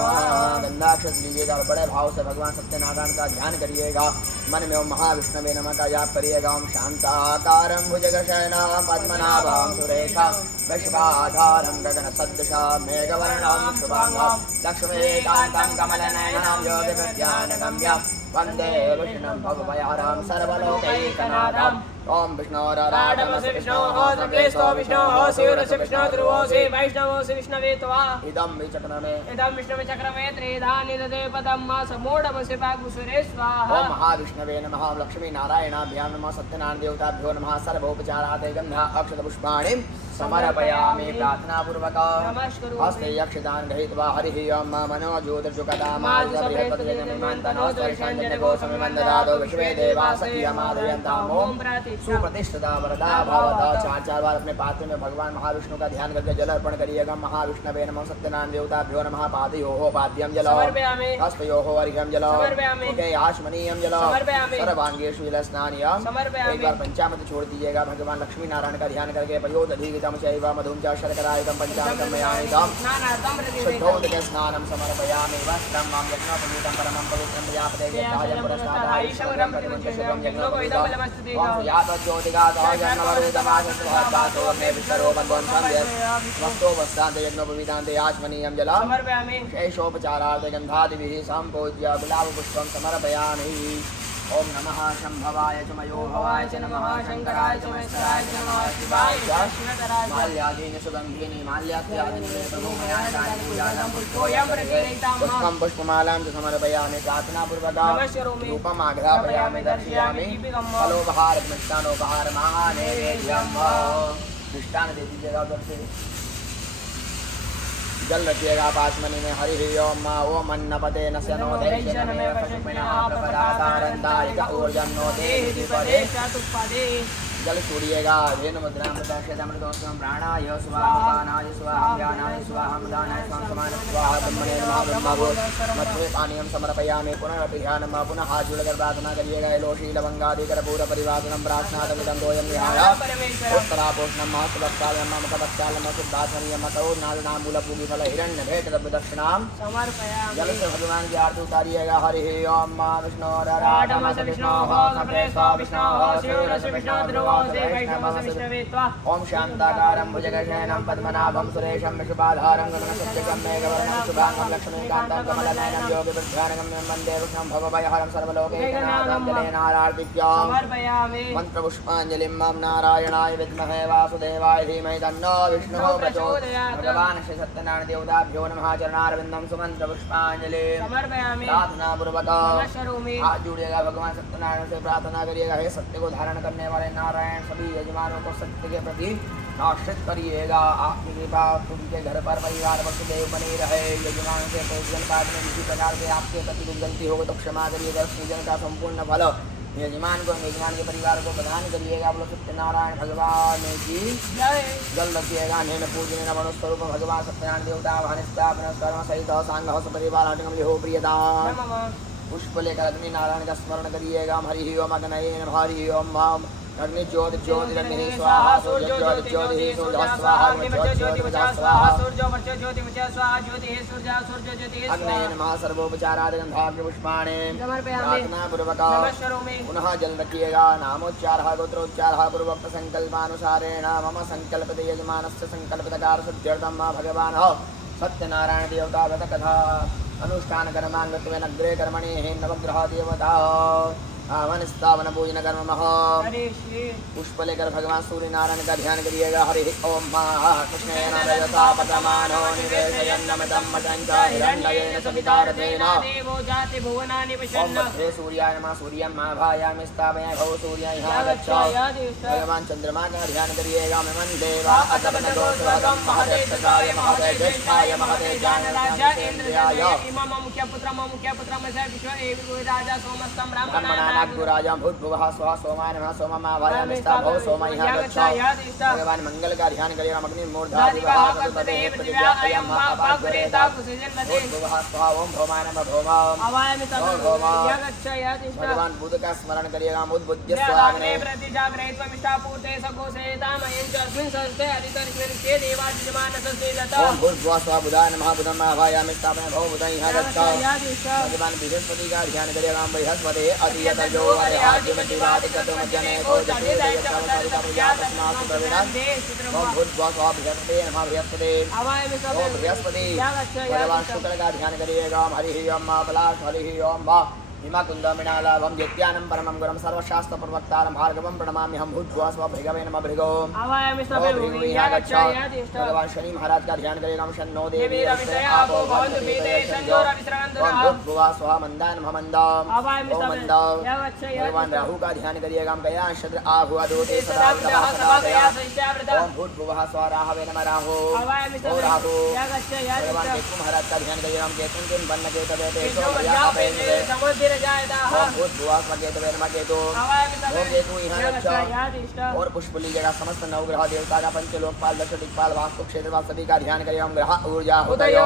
गंधाक्षत लीजिएगा और बड़े भाव से भगवान सत्यनारायण का ध्यान करिएगा। मन में ओम महाविष्णवे नमः का जाप करिएगा। ओम शांताकारं भुजगशयनं पद्मनाभं सुरेशं वृषभाधारं गगनसदृशं मेघवर्णं शुभांगं लक्ष्मीकान्तं कमलनयनं योगिविद्यानगम्यं वन्दे विष्णुं भवभयहरं सर्वलोकैकनाथम्। ओम विष्णोराराधनस्य विष्णोः सर्वेस्तो विष्णोः शिवरस्य विष्णो ध्रुवो श्री वैष्णवो श्री विष्णवे त्वा इदं विचक्रमे चक्रमे त्रिधानि ददे पदं मा समूढमस्य पागुसुरे स्वाहा। ओम महाविष्णवे नमः। लक्ष्मीनारायणाभ्यां नमः। सत्यनारायण देवताभ्यो नमः। सर्वोपचारादि गन्धा अक्षतपुष्पाणि समर्पयामि प्रार्थनापूर्वक। हस्ते यक्षदान गृहीत्वा हरिः ओं मनो ज्योतिर्जुगदामादो विश्वे देवा सखियमादयन्ताम्। ओम सुप्रतिष्ठिता वरदा भवता। चार बार अपने पात्र में भगवान महाविष्णु का ध्यान करके जल अर्पण करिएगा। महाविष्णवे नमः। सत्यनारायण देवताभ्यो नमः। पादयोः पाद्यं जलम् हस्तयोः अर्घ्यं जलम् मुखे आचमनीयं जलम् सर्वांगेषु जलस्नानीयम्। एक बार पंचामृत छोड़ दीजिएगा। भगवान लक्ष्मी नारायण का ध्यान करके पयोदधिगतं चैव मधुं च शर्करायुतं पंचामृतं मयानितं शुद्धोदके स्नानं समर्पयामि। वस्त्रं मां यज्ञोपवीतं परमं पवित्रं प्रजापते यज्ञाय पुरस्तादाय शौर्यं प्रतिमुच्यशुभं यज्ञोपवीतं यातज्योतिगातः जन्मवरुदमासस्वहद्वातो अग्ने विश्वरूपध्वंसं वस्तोपस्तान्ते यज्ञोपवीतान्ते आचमनीयं जलम् शेषोपचारार्थे गन्धादिभिः सम्पूज्य गुलाबपुष्पं समर्पयामि। ओम नमः शंभवाय च मयोभवाय च नमः शंकराय च महेश्वराय च नमः शिवाय च माल्यादीनि सुगन्धीनि माल्यात्यादीनि प्रभुमयानि पूजानां पुष्पं पुष्पमालां च समर्पयामि प्रार्थनापूर्वक। रूपम् आघ्रापयामि दर्शयामि। फलोपहार मिष्टानोपहार महानैवेद्यं मिष्टान दे दीजिएगा उधर से। जल रखिएगा पाशमणि में। हरि ओम ओम अन्नपते नस्यनो देशनमे पशुपिनः प्रपदातारन्दारिका ऊर्जन्नो देहिपदे चतुष्पदे। जल छोड़िएगा। धेनु मुद्रां प्रदर्शयमृतोऽस्मि प्राणाय स्वाहा पानाय स्वाहा ज्ञानाय स्वाहा दानाय स्वाहा समान स्वाहा ब्रह्मणे नमः। ब्रह्मभूत मध्ये पानीयं समर्पयामि। पुनरपि ध्यानं पुनः हाथ जोड़कर प्रार्थना करिएगा। लोशी लवंगादि कर्पूर परिवासनं प्रार्थनादमिदं दोयं विहाय उत्तरापोष्णं महत्वत्तालं मुखवत्तालं शुद्धात्मनीयं मतौ नालनामूलपूगिफल हिरण्यभेटदक्षिणां समर्पयामि। जल से भगवान की आरती उतारिएगा। हरि ओम विष्णोराराधनस्य विष्णोः सर्वेश्वर विष्णोः शिवरस्य विष्णो ओम शांताकारं भुजगशयनं पद्मनाभं सुरेशं विषुपाधारं गगनसदृशं मेघवर्णं शुभांगं लक्ष्मीकान्तं कमलनयनं योगिविद्यानगम्यं वन्दे विष्णुं भवभयहरं सर्वलोकैकनाथं जलेनारार्तिक्यां समर्पयामि। मन्त्रपुष्पाञ्जलिं मम नारायणाय विद्महे वासुदेवाय धीमहि तन्नो विष्णुः प्रचोदयात्। भगवान् श्री सत्यनारायण देवताभ्यो नमः। चरणारविन्दं सुमन्त्रपुष्पाञ्जलिं समर्पयामि प्रार्थनापूर्वक। हाथ जोड़िएगा। भगवान सत्यनारायण से प्रार्थना करिएगा। हे सत्य को धारण करने वाले नारायण सभी यजमानों को सत्य के प्रति आश्रित करिएगा। आपकी कृपा उनके घर पर परिवार वसुदेव बने रहे। यजमान से पूजन पाठ में किसी प्रकार से आपके प्रति कुछ गलती हो तो क्षमा करिएगा। पूजन का संपूर्ण फल यजमान को यजमान के परिवार को प्रदान करिएगा। बोलो सत्यनारायण भगवान की जल रखिएगा। नैन पूजन नमो स्वरूप भगवान सत्यनारायण देवता भानिस्तापन कर्म सहित सांग परिवार हो प्रियता। पुष्प लेकर अग्नि नारायण का स्मरण करिएगा। हरि ओम अग्नये नमः। हरि ओम अग्नि ज्योति ज्योतिरग्नि स्वाहा सूर्य ज्योति ज्योति सूर्य स्वाहा ज्योति स्वाहा सूर्य वर्चो ज्योति स्वाहा ज्योति सूर्य सूर्य ज्योति अग्नि नमः। सर्वोपचारादि गन्धाग्नि पुष्पाणि प्रार्थना पूर्वक पुनः जल रखिएगा। नामोच्चारः गोत्रोच्चारः पूर्वोक्त संकल्पानुसारेण मम संकल्पित यजमानस्य संकल्पितकार सिद्ध्यर्थं भगवान् सत्यनारायण देवता व्रत कथा अनुष्ठान कर्मान्वित्वेन अग्रे कर्मणि नवग्रह देवता आवन स्थावन पूजन कर्म पुष्प लेकर भगवान सूर्य नारायण का ध्यान करिएगा। हरि ओम कृष्णेन रजसा पतमानो निवेशयन्नमतं मतञ्च हिरण्येन सवितारथेन देवो जाति भुवनानि विशन्न। हे सूर्याय नमः। सूर्यं आभायामि स्थापयामि भव सूर्याय गच्छ। भगवान चंद्रमा का ध्यान करिएगा। मम देवा अतपन दोषवदं महदेशाय महदेज्येष्ठाय महदेजानराज इंद्रयाय इमं मुख्य पुत्रम स विश्व एव राजा सोमस्तं ब्राह्मणानां नागपुराजां भूद्भुवः स्वः सोमाय नमः सोममा भायामि स्थाभव सोमयः गच्छ भगवान मंगल का ध्यान करिए हम अग्नि मूर्धा दिवः कल्पते प्रतिव्यायं मा पापरेता भूद्भुवः स्वः ओम भौमाय नमः भौमां आवायामि स्थाभव गच्छ भगवान बुध का स्मरण करिएगा उद्बुद्ध स्वाग्ने प्रतिजाग्रहित्वमिष्टापूर्ते सकोसेतामयं च अस्मिन् संस्थे अधितरिष्यन्ते देवादिजमानसस्ते दत्त ओम भूर्भुवः स्वः बुधाय नमः बुधं भायामि स्थापय भव बुधैः गच्छ भगवान बृहस्पति का ध्यान करिएगा बृहस्पति अधियतजो वरेहाद्युमतिवादिकतुमजने को जटे दयसमसरितप्रियातस्मासु प्रविणन् ओम भूर्भुवः स्वः बृहस्पति नमः बृहस्पति ओम बृहस्पति भगवान शुक्र का ध्यान करिएगा हरिः ओम बलाश हरिः ओम भा हिमाकुन्दमिणालाभं नित्यानं परमं गुरं सर्वशास्त्र प्रवक्तारं भार्गवं प्रणमाम्यहं भूत्वा स्वभृगवे नमः भृगो आवायामि भगवान शनि महाराज का ध्यान करिएगा शन्नो देवी आपो भवन्तु पीते भूत्वा स्वः मंदाय नमः मंदाम ओम मंदाम भगवान राहु का ध्यान करिएगा गया शद्र आभुआ दोते सदा ओम भूत्वा स्वः राहवे नमः राहु ओ राहु भगवान केतु महाराज का ध्यान करिएगा केतु दिन बन्न के तबे सो और पुष्पली जगह समस्त नवग्रह देवता का पंचलोकपाल दश दिक्पाल वास्तु क्षेत्र सभी का ध्यान करिए हम ग्रह ऊर्जा उदयो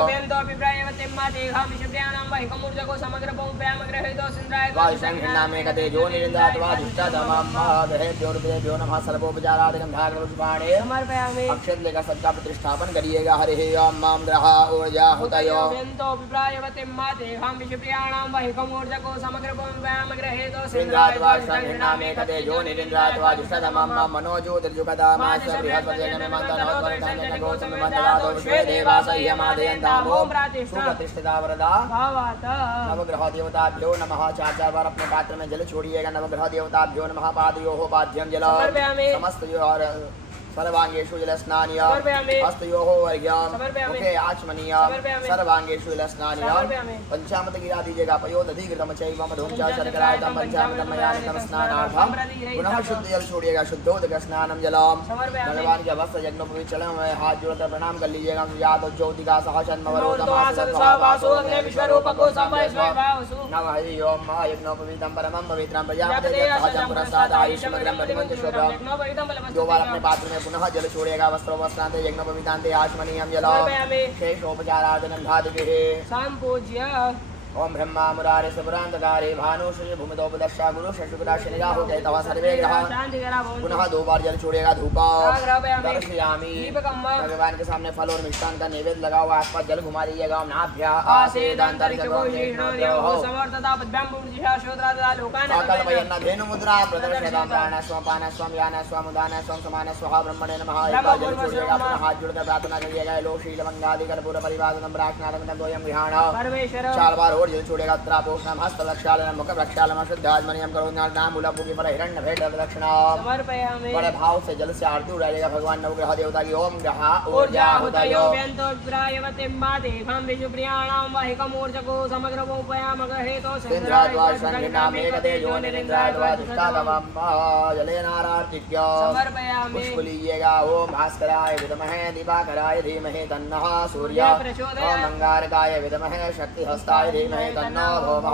नामे कदे जो निरिंदात्वादिष्टादमाभ्यो नमः सर्वोपचारादिगंधाग्रपुष्पाणे अक्षत लेकर सबका प्रतिष्ठापन करिएगा हरे ओम माम ग्रह ऊर्जा उदयो समग्र नामे कदे जो निरिंद्रात्वादिष्टदमं मनो ज्योतिर्जुगदामाश्च बृहस्पतिर्नमन्तनोत्परितान्यन गोसममन्तरादो श्वे देवासह्यमादयन्ताम् ओम सुप्रतिष्ठिता वरदा नवग्रह देवताभ्यो नमः। चार बार अपने पात्र में जल छोड़िएगा। नवग्रह देवताभ्यो नमः। पादयोः पाद्यं जल समस्त सर्वांगेषु जलस्नानीय हस्तयोः वर्ग्यं मुखे आचमनीयं सर्वांगेषु जलस्नानीयं पंचामृत गिरा दीजिएगा पयोदधिकृतं चैव मधुं च शर्करायुतं पंचामृतं मयानितं स्नानार्थं पुनः शुद्ध जल छोड़िएगा। शुद्धोदक स्नानं जलम भगवान के वस्त्र यज्ञोपवीत चलन में हाथ जोड़कर प्रणाम कर लीजिएगा। याद ज्योतिका सह जन्मवरोधम नमः हरि ओम यज्ञोपवीतं परमं पवित्रं प्रजापते सहजं पुरस्तात् आयुष्यमग्रं प्रतिमंच शोभ्यं। दो बार अपने पात्र में पुनः जल छोड़ेगा। वस्त्रो वस्त्रांते यज्ञोपवीतांते आचमनीयं जलम शेषोपचारादिगंधादिभिः संपूज्य ओम ब्रह्मा मुरारे सुपुरांतकारे भानुश्री भूमिदोपदशा गुरु शुक्रा शनिराहु केतवः सर्वे ग्रह पुनः दो बार जल छोड़ेगा। धूपा दर्शयामि भगवान के सामने फल और मिष्टान का नैवेद्य लगा हुआ। आसपास जल घुमा दीजिएगा। धेनु मुद्रा प्रदर्शयतां प्राणास्वां पानास्वां यानास्वां उदानास्वां समानास्वाहा ब्रह्मणे नमः। जल छोड़िएगा। पुनः हाथ जोड़कर प्रार्थना करिएगा। लो शीलमंगादि कर्पूर परिवारं प्रार्थनार्थं द्वयं गृहाण। चार बार और जल छोड़ेगा। त्रापोषणं हस्त प्रक्षालनं मुख प्रक्षालनं शुद्धात्मनियं करोनाम मूलभूमि पर हिरण्य भेद प्रदक्षिणा समर्पयामि। बड़े भाव से जल से आरती उड़ाइएगा भगवान नवग्रह देवता की। ओम ग्रह ऊर्जा उदयो पुष्प लीजिएगा। ओम भास्कराय विद्महे दिवाकराय धीमहि तन्नः सूर्यः। ओम अंगारकाय विद्महे शक्तिहस्ताय धीमहि तन्नो भौमः।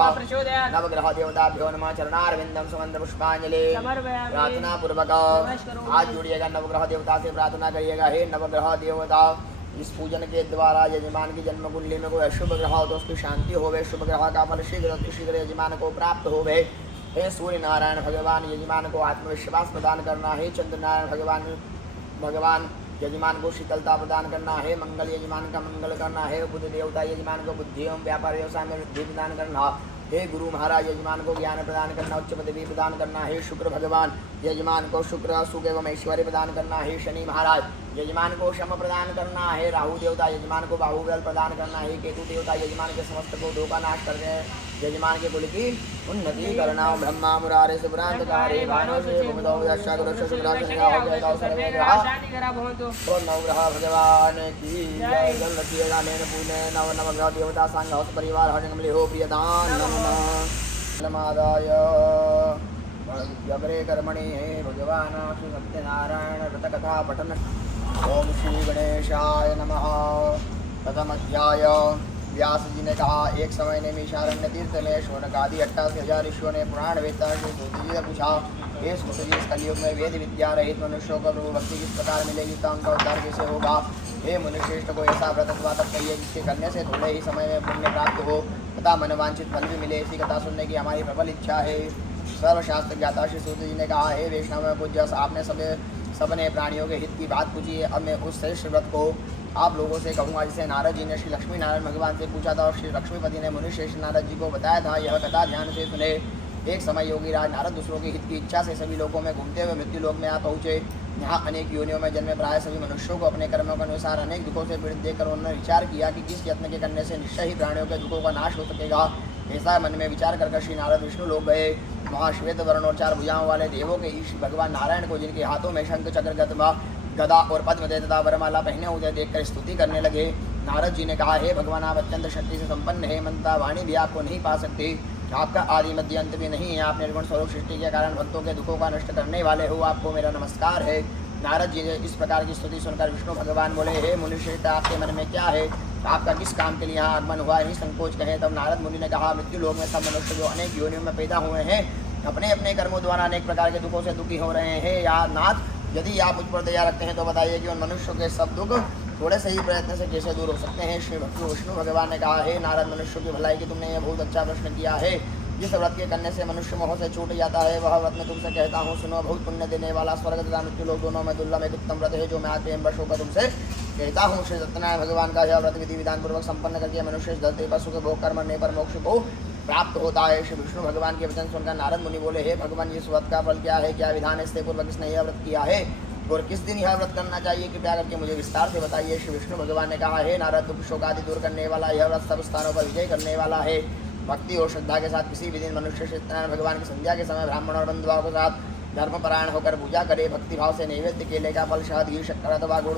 नवग्रह देवताभ्यो नमः। चरणारविंदं सुमंत्र पुष्पांजलि प्रार्थना पूर्वक हाथ जोड़िएगा। नवग्रह देवता से प्रार्थना करिएगा। हे नवग्रह देवता, इस पूजन के द्वारा यजमान की जन्म कुंडली में कोई अशुभ ग्रह हो तो उसकी शांति होवे। शुभ ग्रह का फल शीघ्र यजमान को प्राप्त होवे। हे सूर्य नारायण भगवान, यजमान को आत्मविश्वास प्रदान करना। हे चंद्र नारायण भगवान यजमान को शीतलता प्रदान करना। है मंगल, यजमान का मंगल करना। है बुद्ध देवता, यजमान को बुद्धि एवं व्यापार व्यवसाय में वृद्धि प्रदान करना। हे गुरु महाराज, यजमान को ज्ञान प्रदान करना, उच्च पदवी प्रदान करना। हे शुक्र भगवान, यजमान को शुक्र सुख एवं ऐश्वर्य प्रदान करना। हे शनि महाराज, यजमान को क्षम प्रदान करना। है राहु देवता, यजमान को बाहुबल प्रदान करना। है केतु देवता, यजमान के समस्त को धोखा नाश कर रहे हैं। यजमान के कुल की उन्नति करना। ब्रह्मा मुरारे सुभ्रांतकारे भानुश्री भूमिदोपदशा गुरु शुक्रा शनिराहु केतवः सर्वे ग्रह। और नवग्रह भगवान की जल रखिएगा। नैन पूने नवग्रह देवता संघ हस्त परिवार हरिकमली हो प्रियदान नमादाय जगरे कर्मणि। हे भगवान श्री सत्यनारायण व्रत कथा पठन। ओम श्री गणेशाय नमः। प्रथम अध्याय व्यास जी ने कहा, एक समय ने मीशारण्य तीर्थ में शौनक आदि 88,000 ऋषियों ने पुराण वेदता श्री सूत जी से पूछा, हे सूत जी, इस कलयुग में वेद विद्या रहित मनुष्यों को प्रभु भक्ति किस प्रकार मिलेगी तथा उनका उद्धार कैसे होगा। हे मुनिश्रेष्ठ, को ऐसा व्रत अथवा तप कहिए जिसके करने से थोड़े ही समय में पुण्य प्राप्त हो तथा मनवांछित फल भी मिले। ऐसी कथा सुनने की हमारी प्रबल इच्छा है। सर्वशास्त्र ज्ञाता श्री सूत जी ने कहा, हे वैष्णव पूज्य, आपने सबने प्राणियों के हित की बात पूछी है। अब मैं उस श्रेष्ठ व्रत को आप लोगों से कहूँगा जिसे नारद जी ने श्री लक्ष्मी नारायण भगवान से पूछा था और श्री लक्ष्मीपति ने मुनिश्रेष्ठ नारद जी को बताया था। यह कथा ध्यान से सुने। एक समय योगी राज नारद दूसरों के हित की इच्छा से सभी लोगों में घूमते हुए मृत्यु लोक में आ पहुँचे। यहाँ अनेक योनियों में जन्मे प्राय सभी मनुष्यों को अपने कर्मों के अनुसार अनेक दुखों से पीड़ित देखकर उन्होंने विचार किया कि किस यत्न के करने से निश्चय ही प्राणियों के दुखों का नाश हो सकेगा। ऐसा मन में विचार कर श्री नारद विष्णु लोक गए। वहाँ श्वेत वर्ण और 4 भुजाओं वाले देवों के ईश भगवान नारायण को, जिनके हाथों में शंख चक्र गदा और पद्म तथा वरमाला पहने हुए देखकर स्तुति करने लगे। नारद जी ने कहा, हे भगवान, आप अत्यंत शक्ति से संपन्न है, मंत्रता वाणी भी आपको नहीं पा सकती। आपका आदि मध्य अंत भी नहीं है। आप निर्गुण स्वरूप सृष्टि के कारण भक्तों के दुखों का नष्ट करने वाले हो। आपको मेरा नमस्कार है। नारद जी ने इस प्रकार की स्तुति सुनकर विष्णु भगवान बोले, हे मुनिश्रेष्ठ, आपके मन में क्या है? आपका किस काम के लिए यहाँ आगमन हुआ है? संकोच कहे। तब नारद मुनि ने कहा, मृत्यु लोक में सब मनुष्य जो अनेक योनियों में पैदा हुए हैं, अपने अपने कर्मों द्वारा अनेक प्रकार के दुखों से दुखी हो रहे हैं। या नाथ, यदि आप मुझ पर दया रखते हैं तो बताइए कि उन मनुष्यों के सब दुख थोड़े से ही प्रयत्न से कैसे दूर हो सकते हैं। श्री विष्णु भगवान ने कहा, हे नारद, मनुष्यों की भलाई की तुमने यह बहुत अच्छा प्रश्न किया है। जिस व्रत के करने से मनुष्य मोह से छूट जाता है, वह व्रत मैं तुमसे कहता हूँ, सुनो। बहुत पुण्य देने वाला, स्वर्ग तथा मृत्यु लोक दोनों में दुर्लभ एक उत्तम व्रत है, जो मैं आज प्रेम वर्षों का तुमसे कहता हूँ। श्री सत्यनारायण भगवान का यह व्रत विधि विधान पूर्वक संपन्न करके मनुष्य धरती पर सुख भोग कर मरने पर मोक्ष को प्राप्त होता है। श्री विष्णु भगवान के वचन सुनकर नारद मुनि बोले, हे भगवान, इस व्रत का फल क्या है? क्या विधान है? इससे पूर्वक किसने यह व्रत किया है और किस दिन यह व्रत करना चाहिए? कृपया करके मुझे विस्तार से बताइए। श्री विष्णु भगवान ने कहा, हे नारद, दुख शोक आदि दूर करने वाला यह व्रत सब स्थानों पर विजय करने वाला है। भक्ति और श्रद्धा के साथ किसी भी दिन मनुष्य सत्यनारायण भगवान की संध्या के समय ब्राह्मण और बंधुओं के साथ धर्मपरायण होकर पूजा करे। भक्ति भाव से नैवेद्य केले का फल, शहद, घी, शक्कर अथवा गुड़,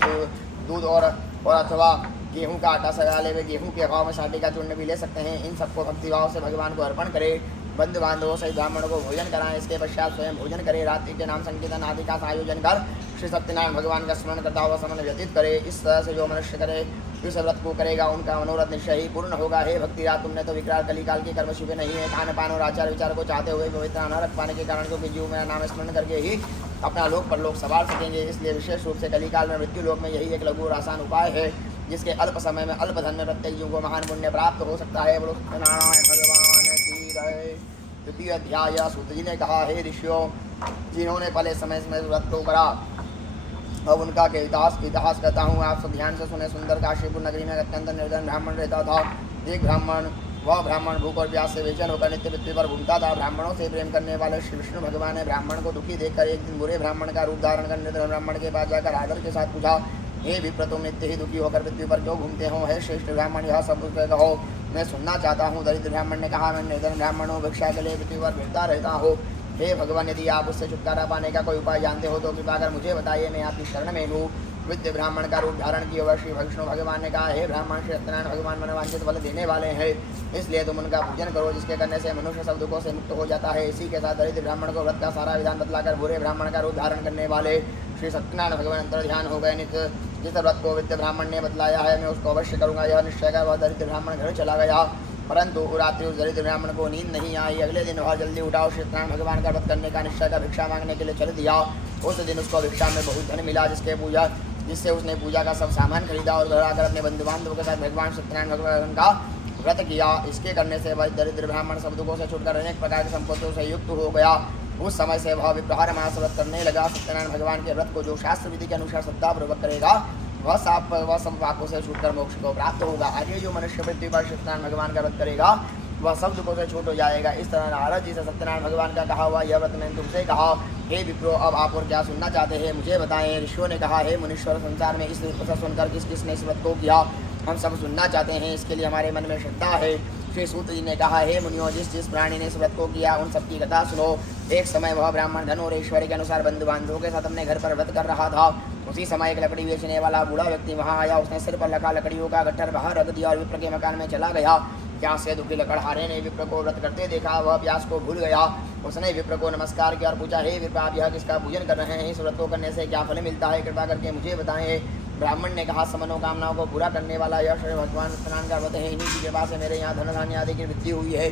दूध और अथवा गेहूं का आटा सगा ले। वे गेहूं के अभाव में साटी का चूर्ण भी ले सकते हैं। इन सबको भक्ति भाव से भगवान को अर्पण करे। बंधु बांधवों सहित ब्राह्मणों को भोजन कराएं। इसके पश्चात स्वयं भोजन करे। रात्रि के नाम संकीर्तन आदि का आयोजन कर श्री सत्यनारायण भगवान का स्मरण करता हुआ समय व्यतीत करे। इस तरह से जो मनुष्य करे, इस व्रत को करेगा, उनका मनोरथ निश्चय ही पूर्ण होगा। हे भक्ति रात, तुमने तो विकराल कलिकाल के कर्म छुपे नहीं है। खान पान और आचार विचार को चाहते हुए पवित्र न रख पाने के कारण, क्योंकि जीव मेरा नाम स्मरण करके ही अपना लोक परलोक संभाल सकेंगे। इसलिए विशेष रूप से कलिकाल में मृत्यु लोक में यही एक लघु और आसान उपाय है, जिसके अल्प समय में अल्प धन में प्रत्येक जीव को महान पुण्य प्राप्त हो सकता है। बोलो सत्यनारायण भगवान की जय। द्वितीय अध्याय। सूत जी ने कहा, हे ऋषियों, जिन्होंने पहले समय में व्रत को करा, अब उनका के इतिहास कहता हूँ, आप सब ध्यान से सुने। सुंदर काशीपुर नगरी में अत्यंत निर्धन ब्राह्मण रहता था। एक ब्राह्मण, वह ब्राह्मण भूख और प्यास से बेचैन होकर नित्य पृथ्वी पर घूमता था। ब्राह्मणों से प्रेम करने वाले श्री विष्णु भगवान ने ब्राह्मण को दुखी देखकर एक दिन बुरे ब्राह्मण का रूप धारण कर निर्धन ब्राह्मण के पास जाकर आदर के साथ पूछा, हे विप्र, तुम नित्य ही दुखी होकर पृथ्वी पर क्यों घूमते हो? हे श्रेष्ठ ब्राह्मण, यह सब उससे कहो, मैं सुनना चाहता हूँ। दरिद्र ब्राह्मण ने कहा, मैं निर्धन ब्राह्मण हूँ, भिक्षा के लिए पृथ्वी पर फिरता रहता हूँ। हे भगवान, यदि आप उससे छुटकारा पाने का कोई उपाय जानते हो तो कृपा कर मुझे बताइए, मैं आपकी शरण में हूँ। विद्य ब्राह्मण का रूप धारण किए हुए श्री विष्णु भगवान ने कहा, हे ब्राह्मण, श्री सत्यनारायण भगवान मनोवांछित फल देने वाले हैं, इसलिए तुम उनका पूजन करो, जिसके करने से मनुष्य सब दुखों से मुक्त हो जाता है। इसी के साथ दरिद्र ब्राह्मण को व्रत का सारा विधान बतलाकर बुरे ब्राह्मण का रूप धारण करने वाले श्री सत्यनारायण भगवान अंतर ध्यान हो गए। नित्य जिस व्रत को विद्य ब्राह्मण ने बतलाया है, मैं उसको अवश्य करूँगा, यह निश्चय कर वह दरिद्र ब्राह्मण घर चला गया। परंतु रात्रि उस दरिद्र ब्राह्मण को नींद नहीं आई। अगले दिन वह जल्दी उठा और सत्यनारायण भगवान का व्रत करने का निश्चय कर भिक्षा मांगने के लिए चल दिया। उस दिन उसको भिक्षा में बहुत धन मिला, जिससे उसने पूजा का सब सामान खरीदा और घर आकर अपने बंधु बांधवों के साथ भगवान सत्यनारायण भगवान का व्रत किया। इसके करने से वह दरिद्र ब्राह्मण सब दुखों से छूटकर अनेक प्रकार की संपत्तियों से युक्त हो गया। उस समय से वह विप्रहर मास व्रत करने लगा। सत्यनारायण भगवान के व्रत को जो शास्त्र विधि के अनुसार श्रद्धापूर्वक करेगा, वह सब पापों से छूटकर मोक्ष को प्राप्त होगा। आगे जो मनुष्य पृथ्वी पर सत्यनारायण भगवान का व्रत करेगा, वह सब दुखों से छूट हो जाएगा। इस तरह नारद जी से सत्यनारायण भगवान का कहा हुआ यह व्रत मैंने तुमसे कहा। हे विप्रो, अब आप और क्या सुनना चाहते हैं, मुझे बताएं। ऋषियों ने कहा, हे मुनीश्वर, संसार में इस व्रत सुनकर किस किसने इस व्रत को किया, हम सब सुनना चाहते हैं, इसके लिए हमारे मन में श्रद्धा है। श्री सूत जी ने कहा, हे मुनियों, जिस प्राणी ने इस व्रत को किया, उन सबकी कथा सुनो। एक समय वह ब्राह्मण धन और ऐश्वर्य के अनुसार बंधु बांधवों के साथ अपने घर पर व्रत कर रहा था। उसी समय एक लकड़ी बेचने वाला बूढ़ा व्यक्ति वहां आया। उसने सिर पर रखा लकड़ियों का गट्ठर बाहर रख दिया और विप्र के मकान में चला गया। प्यास से दुखी लकड़हारे ने विप्र को व्रत करते देखा, वह प्यास को भूल गया। उसने विप्र को नमस्कार किया और पूछा, हे विप्र, आप यह किसका पूजन कर रहे हैं? इस व्रत को करने से क्या फल मिलता है? कृपा करके मुझे बताएं। ब्राह्मण ने कहा मनोकामनाओं को पूरा करने वाला यह शरीर भगवान स्नान का व्रत है, इन्हीं की कृपा से मेरे यहाँ धन धान्य आदि की वृद्धि हुई है।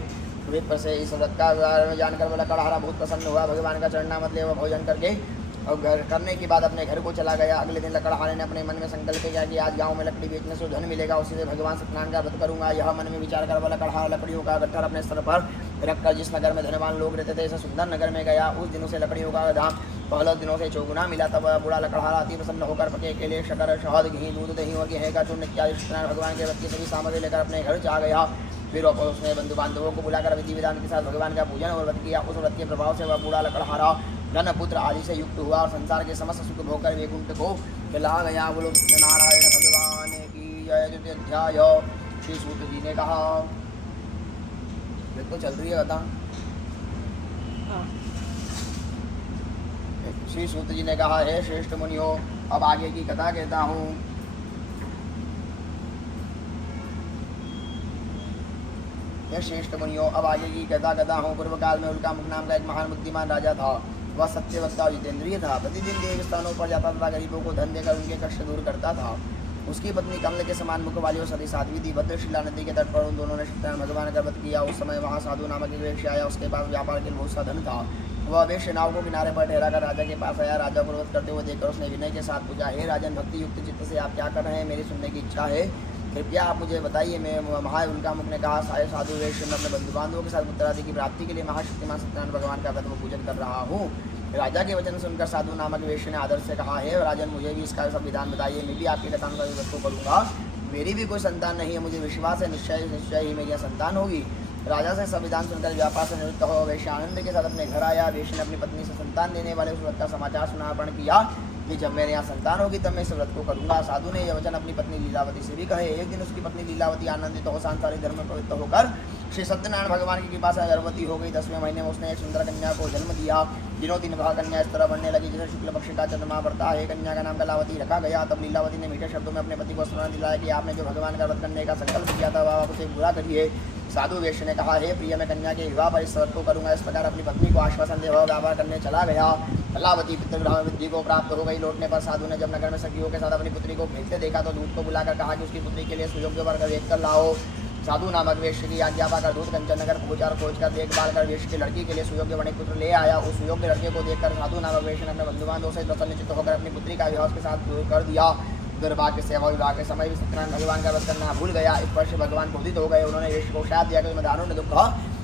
विप्र से इस व्रत का जानकर बोला कड़हारा बहुत प्रसन्न हुआ। भगवान का चरणामत ले भोजन करके और घर करने के बाद अपने घर को चला गया। अगले दिन लकड़हारे ने अपने मन में संकल्प किया कि आज गांव में लकड़ी बेचने से धन मिलेगा, उसी से भगवान सत्यनारायण का व्रत करूंगा। यह मन में विचार कर बोला लकड़हारा लकड़ियों का गट्ठर अपने स्तर पर रखकर जिस नगर में धनवान लोग रहते थे, ऐसे सुंदर नगर में गया। उस दिन उसे लकड़ियों का दाम पहले दिनों से चौगुना मिला। तब बूढ़ा लकड़हारा अति प्रसन्न होकर पके के लिए शक्कर, शहद, घी, दूध, दही और गेहूं का चूर्ण इत्यादि सत्यनारायण भगवान के व्रत की सभी सामग्री लेकर अपने घर जा गया। फिर उसने बंधु बांधवों को बुलाकर विधि विधान के साथ भगवान का पूजन और व्रत किया। उस व्रत के प्रभाव से वह बूढ़ा लकड़हारा धन पुत्र आदि से युक्त हुआ और संसार के समस्त सुख भोगकर वैकुंठ को चला गया। बोलो नारायण भगवान की जय। द्वितीय अध्याय। श्री सूत जी ने कहा, तो चल रही है बता। श्री सूत जी ने कहा, हे श्रेष्ठ मुनियों, अब आगे की कथा कहता हूँ। हे श्रेष्ठ मुनियों, अब आगे की कथा कहता हूँ। पूर्व काल में उल्कामुख नाम का एक महान बुद्धिमान राजा था। वह सत्यवक्ता और जितेंद्रिय था। प्रतिदिन देव स्थानों पर जाता तथा गरीबों को धन देकर उनके कष्ट दूर करता था। उसकी पत्नी कमल के समान मुख वाली और सती साध्वी थी। भद्रशिला नदी के तट पर उन दोनों ने सत्यनारायण भगवान का व्रत किया। उस समय वहाँ साधु नामक एक वेश्या आया। उसके पास व्यापार के लिए बहुत सा धन था। वह वेश्या नाव को किनारे पर ठहरा कर राजा के पास आया। राजा को व्रत करते हुए देखकर उसने विनय के साथ पूछा, हे राजन, भक्ति युक्त चित्त से आप क्या कर रहे हैं? मेरी सुनने की इच्छा है, कृपया आप मुझे बताइए। मैं महा उल्कामुख ने कहा, साधु वेश्य, मैं अपने बंधु बांधवों के साथ पुत्रादि की प्राप्ति के लिए महाशक्तिमान सत्यनारायण भगवान का व्रत पूजन कर रहा हूँ। राजा के वचन सुनकर साधु नामक वेश्य ने आदर से कहा, हे राजन, मुझे भी इसका संविधान बताइए। मैं भी आपके कथानुसार व्रत को करूँगा। मेरी भी कोई संतान नहीं है, मुझे विश्वास है निश्चय ही मेरी संतान होगी। राजा से संविधान सुनकर व्यापार से निवृत्त हो वेश्य आनंद के साथ अपने घर आया। वेश्य ने अपनी पत्नी से संतान देने वाले उस व्रत का समाचार सुनापन किया कि जब मेरे यहाँ संतान होगी तब मैं इस व्रत को करूँगा। साधु ने यह वचन अपनी पत्नी लीलावती से भी कहे। एक दिन उसकी पत्नी लीलावती आनंदित हो सांसारिक धर्म में पवित्र होकर श्री सत्यनारायण भगवान की कृपा से गर्भवती हो गई। 10वें महीने में उसने एक सुंदर कन्या को जन्म दिया। दिनों दिन वह कन्या इस तरह बढ़ने लगी जैसे शुक्ल पक्ष का चंद्रमा बढ़ता है। कन्या का नाम कलावती रखा गया। तब लीलावती ने मीठे शब्दों में अपने पति को स्मरण दिलाया कि आपने जो भगवान का व्रत करने का संकल्प किया था वह उसे पूरा करिए। साधु वेश्य ने कहा, हे प्रिय, मैं कन्या के विवाह पर इस व्रत को करूँगा। इस प्रकार अपनी पत्नी को आश्वासन दे वह व्यापार करने चला गया। कलावती पितृगृह में वृद्धि को प्राप्त हो गई। लौटने पर साधु ने जब नगर में सखियों के साथ अपनी पुत्री को भेजते देखा तो दूत को बुलाकर कहा कि उसकी पुत्री के लिए सुयोग्य वर्ग देख कर लाओ। साधु नामक वेश्य की आज्ञा पाकर दूत कंचन नगर पहुंचा और खोज कर देखभाल कर वेश्य की लड़की के लिए सुयोग्य वणिक पुत्र ले आया। उस सुयोग्य लड़के को देखकर साधु नामक वेश्य ने अपने बंधु बांधवों से प्रसन्न चित्त होकर अपनी पुत्री का विवाह के साथ कर दिया। दुर्भाग्य से विवाह के समय भी सत्यनारायण भगवान का व्रत करना भूल गया। इस पर से भगवान क्रोधित हो गए। उन्होंने वेश्य को शाप दिया कि तुम्हें दारुण दुख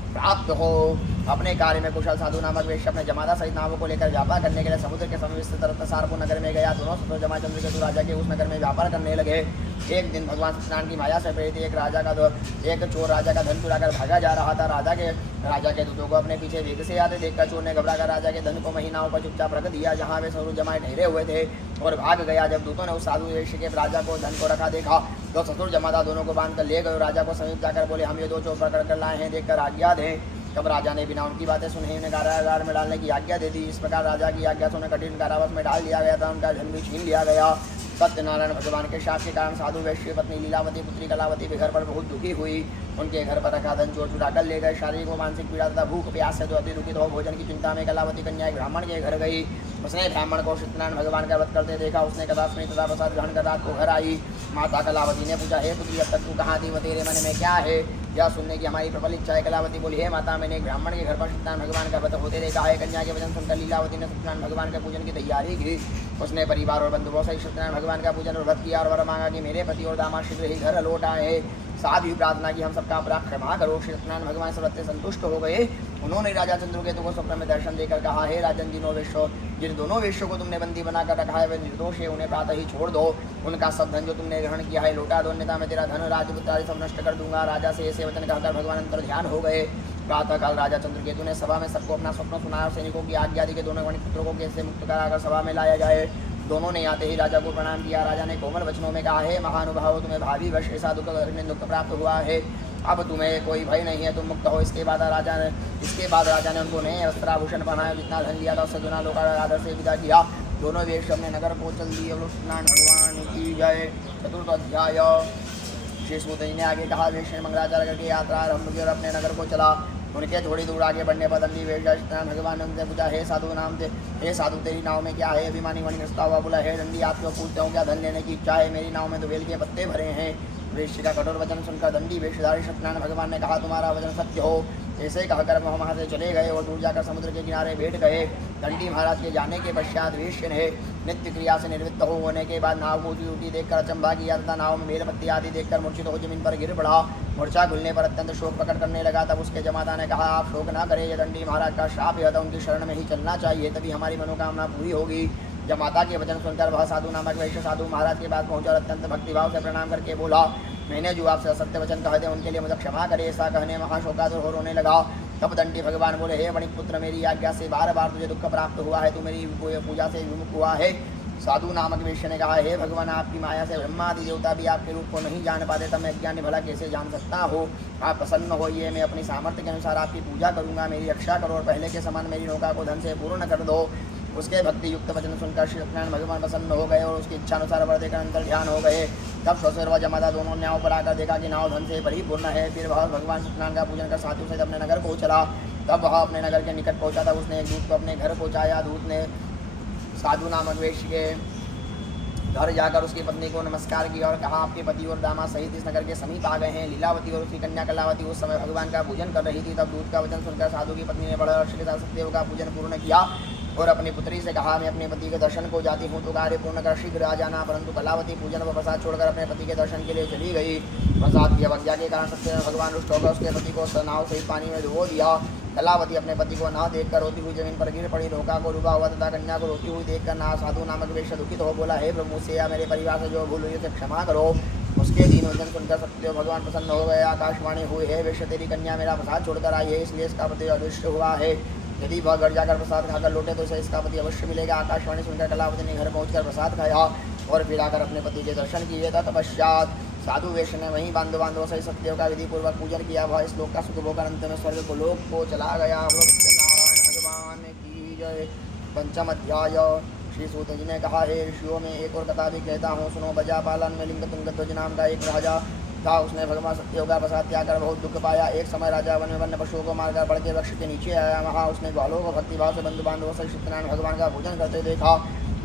प्राप्त हो। अपने कार्य में कुशल साधु नामक वेश्य अपने जमाता सहित नावों को लेकर व्यापार करने के लिए समुद्र के समीप स्थित रत्नसारपुर नगर में गया। दोनों ससुर जमाचंद्र केतु राजा के उस नगर में व्यापार करने लगे। एक दिन भगवान सत्यनारायण की माया से प्रेरित एक चोर राजा का धन चुराकर भागा जा रहा था। राजा के दूतों को अपने पीछे वेग से आते देखकर चोर ने घबराकर राजा के धन को महीनाओं पर चुपचाप रख दिया जहाँ वे ससुर जमाए ठहरे हुए थे और भाग गया। जब दूतों ने उस साधु वेश्य के राजा को धन को रखा देखा तो ससुर जमाता दोनों को बांध कर ले गए। राजा को समीप जाकर बोले, हम ये दो चोर पकड़ कर लाए हैं, देखकर आज्ञा दें। तब राजा ने बिना उनकी बातें सुने उन्हें कारागार में डालने की आज्ञा दे दी। इस प्रकार राजा की आज्ञा से उन्हें कठिन कारावास में डाल दिया गया था। उनका धन भी छीन लिया गया। सत्यनारायण भगवान के शाप के कारण साधु वैश्य पत्नी लीलावती पुत्री कलावती भी घर पर बहुत दुखी हुई। उनके घर पर रखा धन चोर चुरा कर ले गए। शारीरिक व मानसिक पीड़ा तथा भूख प्यास से जो अति दुखित हो भोजन की चिंता में कलावती कन्या एक ब्राह्मण के घर गई। उसने ब्राह्मण को सत्यनारायण भगवान का व्रत करते देखा। उसने कदास्मि तथा प्रसाद ग्रहण कर रात को घर आई। माता कलावती ने पूछा, हे पुत्री, अब तक तू कहाँ थी? वो तेरे मन में क्या है? यह सुनने की हमारी प्रबल इच्छा है। कलावती बोली, हे माता, मैंने एक ब्राह्मण के घर पर सत्यनारायण भगवान का व्रत होते देखा है। कन्या के वचन सुनकर लीलावती ने सत्यनारायण भगवान के पूजन की तैयारी की। उसने परिवार और बंधुओं से सत्यनारायण भगवान का पूजन और व्रत किया और वर मांगा कि मेरे पति और दामाद शीघ्र ही घर लौट आए। साथ ही प्रार्थना की, हम सबका अपराध क्षमा करो। श्री सत्यनारायण भगवान से व्रत से संतुष्ट हो गए। उन्होंने राजा चंद्रकेतु को स्वप्न में दर्शन देकर कहा, हे राजन, जिन दोनों वेश्यों को तुमने बंदी बनाकर रखा है वे निर्दोष है, उन्हें प्रातः ही छोड़ दो। उनका सब धन जो तुमने ग्रहण किया है लौटा दो, अन्यथा मैं तेरा धन राजपुत्र आदि सब नष्ट कर दूंगा। राजा से ऐसे वचन कहकर भगवान अंतर ध्यान हो गए। प्रातःकाल राजा चंद्रकेतु ने सभा में सबको अपना स्वप्न सुनाया। सैनिकों की आज्ञा दी कि दोनों गणित पुत्रों को कैसे मुक्त कराकर सभा में लाया जाए। दोनों ने आते ही राजा को प्रणाम किया। राजा ने कोमल वचनों में कहा, हे महानुभाव, तुम्हें भावी वर्ष ऐसा दुख प्राप्त हुआ है, अब तुम्हें कोई भय नहीं है, तुम मुक्त हो। इसके बाद राजा ने उनको नए वस्त्राभूषण पहनाया। जितना धन लिया था उससे दुना लोग आदर से विदा किया। दोनों वेश्य अपने नगर को चल दिए। सत्यनारायण भगवान की जय। चतुर्थ अध्याय। श्री सूत जी ने आगे कहा, वेश्य ने मंगलाचार करके यात्रा आरंभ की और अपने नगर को चला। उनके थोड़ी दूर आगे बढ़ने पर दंडी वेश भगवान ने उनसे पूछा, हे साधु नाम थे, हे साधु तेरी नाव में क्या है? अभिमानी मणि हंसता हुआ बोला, हे दंडी आप क्यों पूछते हो, क्या धन लेने की इच्छा है? मेरी नाव में तो बेल के पत्ते भरे हैं। वेश्य का कठोर वचन सुनकर दंडी वेशधारी सत्यनारायण भगवान ने कहा, तुम्हारा वचन सत्य हो। ऐसे कहकर वह वहाँ से चले गए और दूर जाकर समुद्र के किनारे बैठ गए। दंडी महाराज के जाने के पश्चात वेश्य ने नित्य क्रिया से निवृत्त होने के बाद नाव को ऊँची ऊँची देखकर अचंभा किया तथा नाव में बेलपत्ती आदि देखकर मूर्छित हो जमीन पर गिर पड़ा। मूर्छा खुलने पर अत्यंत शोक प्रकट करने लगा। तब उसके जमाता ने कहा, आप शोक न करें, यह दंडी महाराज का शाप है, उनकी शरण में ही चलना चाहिए, तभी हमारी मनोकामना पूरी होगी। जमाता के वचन सुनकर वह साधु नामक वैश्य साधु महाराज के पास पहुंचा और अत्यंत भक्तिभाव से प्रणाम करके बोला, मैंने जो आपसे असत्य वचन कहे थे उनके लिए मुझे क्षमा करे। ऐसा कहने महाशोकातुर हो रोने लगा। तब दंडी भगवान बोले, हे वणिक पुत्र, मेरी आज्ञा से बार बार तुझे दुख प्राप्त हुआ है, तू मेरी पूजा से विमुख हुआ है। साधु नामक वेश्य ने कहा, हे भगवान, आपकी माया से ब्रह्मादि देवता भी आपके रूप को नहीं जान पाते, तब मैं अज्ञानी भला कैसे जान सकता हो? आप प्रसन्न होइए, मैं अपनी सामर्थ्य के अनुसार आपकी पूजा करूंगा, मेरी रक्षा करो और पहले के समान मेरी नौका को धन से पूर्ण कर दो। उसके भक्ति युक्त वचन सुनकर श्री सत्यनारायण भगवान प्रसन्न हो गए और उसकी इच्छा अनुसार वर देकर अंतर ध्यान हो गए। तब ससुर व जमाता दोनों नाव पर आकर देखा कि नाव धन से परिपूर्ण है। फिर वह भगवान सत्यनारायण का पूजन कर साधु सहित अपने नगर को चला। तब वह अपने नगर के निकट पहुंचा। तब उसने एक दूत को अपने घर पहुंचाया। दूत ने साधु नामक वेश्य के घर जाकर उसकी पत्नी को नमस्कार किया और कहा, आपके पति और दामाद सहित इस नगर के समीप आ गए हैं। लीलावती और उसकी कन्या कलावती उस समय भगवान का पूजन कर रही थी। तब दूत का वचन सुनकर साधु की पत्नी ने बड़े हर्ष के साथ सत्यदेव का पूजन पूर्ण किया और अपनी पुत्री से कहा, मैं अपने पति के दर्शन को जाती हूँ, तो कार्य पूर्ण कर शीघ्र आ जाना। परंतु कलावती पूजन व प्रसाद छोड़कर अपने पति के दर्शन के लिए चली गई। प्रसाद की अवज्ञा के कारण सत्यनारायण भगवान रुष्ट होकर उसके पति को नाव सहित पानी में डुबो दिया। कलावती अपने पति को ना देखकर रोती हुई जमीन पर गिर पड़ी। नौका को डूबा हुआ तथा कन्या को रोती हुई देखकर ना साधु नामक वेश्य दुखित हो बोला, हे प्रभु, मुझसे या मेरे परिवार से जो भूल हुई उसे क्षमा करो। उसके दीन वचन सुनकर सत्यदेव भगवान प्रसन्न हो गए। आकाशवाणी हुई, हे वेश्य, तेरी कन्या मेरा प्रसाद छोड़कर आई है, इसलिए इसका पति अदृष्ट हुआ है। यदि वह घर जाकर प्रसाद खाकर लौटे तो उसे इसका पति अवश्य मिलेगा। आकाशवाणी सुनकर कलावती ने घर पहुंचकर प्रसाद खाया और फिर आकर अपने पति के दर्शन किए। तत्पश्चात साधु वेश्य ने वहीं बांधवों से सत्यदेव का विधि पूर्वक पूजन किया। वह इस लोक का सुख भोग अंत में स्वर्ग को लोक को चला गया। नारायण भगवान की जय। पंचम अध्याय। श्री सूत जी ने कहा, हे ऋषियों में एक और कथा भी कहता हूँ, सुनो। बजा पालन में लिंग तुंगध्वज नाम का एक राजा था। उसने भगवान सत्यदेव का प्रसाद त्याग कर बहुत दुख पाया। एक समय राजा वन में वन्य पशुओं को मारकर बड़ के वृक्ष के नीचे आया। वहाँ उसने ग्वालों को भक्तिभाव से बंधु बांधवों से सत्यनारायण भगवान का पूजन करते देखा।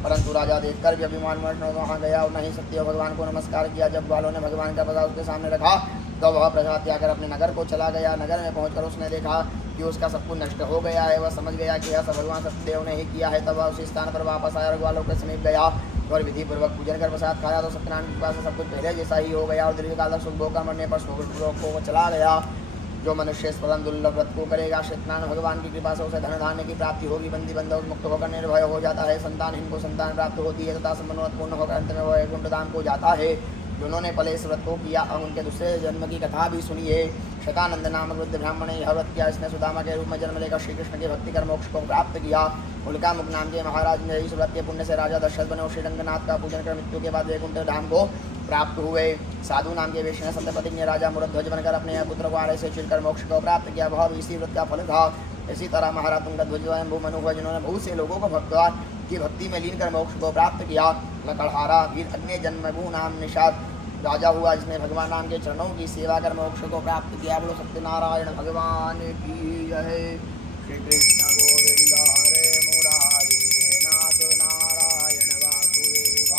परंतु राजा देखकर भी अभिमान वहाँ गया और नहीं सत्यदेव भगवान को नमस्कार किया। जब ग्वालों ने भगवान का प्रसाद उसके सामने रखा तो वह प्रसाद त्याग कर अपने नगर को चला गया। नगर में पहुंचकर उसने देखा कि उसका सब कुछ नष्ट हो गया है। वह समझ गया कि यह सब भगवान सत्यदेव ने ही किया है। तब वह उसी स्थान पर वापस आया और ग्वालों के समीप गया और विधि पूर्वक पूजन कर प्रसाद खाया तो सत्यनारायण की कृपा से सब कुछ पहले जैसा ही हो गया और दीर्घकाल तक सुख भोग कर मरने पर स्वर्ग को चला गया। जो मनुष्य इस परम दुर्लभ व्रत को करेगा, सत्यनारायण भगवान की कृपा से उसे धन धान्य की प्राप्ति होगी। बंदी बंधक मुक्त होकर निर्भय हो जाता है। संतानहीन को संतान प्राप्त होती है तथा संपन्नवत पूर्ण होकर अंत में वह वैकुंठ धाम को जाता है। जिन्होंने पहले इस व्रत को किया और उनके दूसरे जन्म की कथा भी सुनिए। शतानंद नामक वृद्ध ब्राह्मण ने यह व्रत किया। इसने सुदामा के रूप में जन्म लेकर श्री कृष्ण की भक्ति कर मोक्ष को प्राप्त किया। उल्का मुख नाम के महाराज ने इस व्रत के पुण्य से राजा दशरथ बने और श्रीरंगनाथ का पूजन कर मृत्यु के बाद वैकुंठ धाम को प्राप्त हुए। साधु नाम के वेश्य ने सत्यप्रतिज्ञ राजा मुरध्वज बनकर अपने पुत्र को आड़े से चिरकर मोक्ष को प्राप्त किया। वह भी इसी व्रत का फल था। इसी तरह महाराज तुंगध्वज स्वयंभू मनु हुए, जिन्होंने बहुत से लोगों को भगवान की भक्ति में लीन कर मोक्ष को प्राप्त किया। लकड़हारा वीर अग्नि जन्मभू नाम निषाद राजा हुआ, जिसने भगवान नाम के चरणों की सेवा कर मोक्ष को प्राप्त किया। बोलो सत्यनारायण भगवान की जय। श्री कृष्ण गोविंद हरे मुरारी हे नाथ नारायण वासुदेव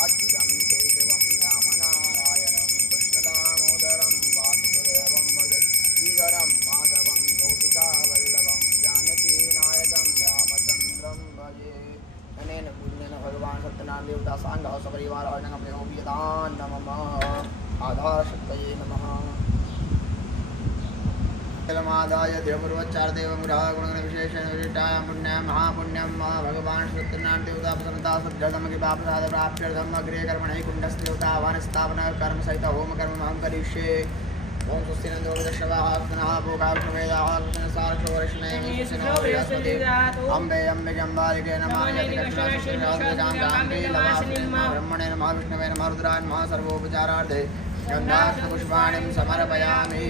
अच्युतम केशवम राम नारायणम कृष्ण दामोदरम वासुदेवम भज श्रीधरम माधवम गोपिका वल्लभम जानकी नायकम रामचंद्रम भजे। अनेन पूजनेन भगवान सत्यनारायण देवता सांग सपरिवार हरणं प्रेमोपियतान् नमः। आधार शक्तये नमः। जलमादाय देवपूर्वच्चार देवमुराः गुणगण विशेषण विशिष्टाय पुण्याय महापुण्यं भगवान सत्यनारायण देवता प्रसन्नता सद्गतम कृपा प्रसाद प्राप्त्यर्थम अग्रे कर्मणि कुण्डस्य देवता आह्वान स्थापना कर्म सहित होम कर्म अहं करिष्ये। ओम स्वस्ति नंदो विदशवाः कृष्णः भोगावृषवेदाः कृष्णसारक्षोवर्ष्णे बृहस्पति अम्बे अम्बे जम्बालिके नमः ब्रह्मणे नमः विष्णवे नमः रुद्राय नमः सर्वोपचारार्थे गन्धाक्षपुष्पाणिं समर्पयामि।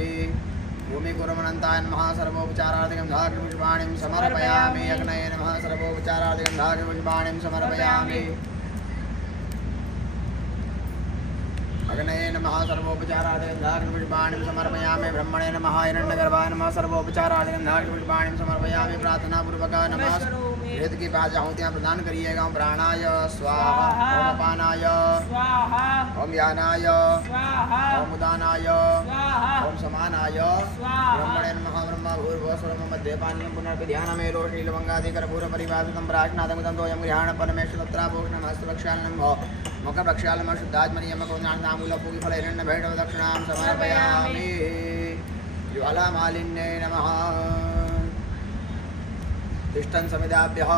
भूमि गुरुमनन्ताय नमः सर्वोपचारार्थे गन्धाक्षपुष्पाणिं समर्पयामि। अग्नये नमः सर्वोपचारार्थे गन्धाक्षपुष्पाणिं समर्पयामि। अग्नये नमः सर्वोपचारादिगन्धाग्निपुष्पाणिं समर्पयामि ब्रह्मणे नमः हिरण्यगर्भाय नमः सर्वोपचारादिगन्धाग्निपुष्पाणिं समर्पयामि प्रार्थनापूर्वक नमः वेद की पाँच आहुतियाँ प्रदान करिएगा। ओम प्राणाय स्वाहा, ओम अपानाय स्वाहा, ओम यानाय स्वाहा, ओम उदानाय स्वाहा, ओम समानाय स्वाहा। ब्रह्मणे नमः ब्रह्म भूर्भुवस्वरं मध्यपानीयं पुनर्पिध्यानमेलो श्रीलवङ्गादिकर्पूर परिवादितं प्राश्नादमुदं तोयं गृहाण परमेश्वरत्राभूषणं सुरक्षालं मुखप्रक्षालं शुद्धात्मनियमकौनान्तामूलपूगिफलैरण्यभैरवदक्षिणां समर्पयामि। ज्वालामालिन्ये नमः। तिष्ठन् समिदाभ्यः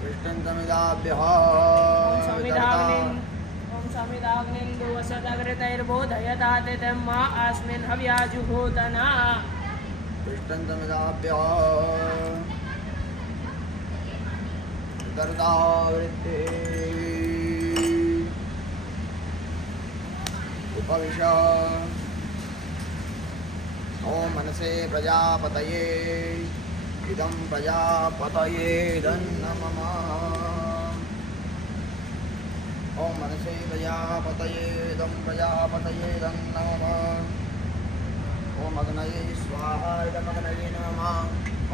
तिष्ठन् समिदाभ्यः समिदाग्निन्दुवसदग्रतैर्बोधयतातिथं अस्मिन् हव्याजुहोतना तिष्ठन् समिदाभ्यः दर्दावृत्ते उपविश। ओम मनसे प्रजापतये इदं प्रजापतये नमः। ओम मनसे प्रजापतये इदं प्रजापतये नमः। ओम अग्नये स्वाहा इदमग्नये नमः।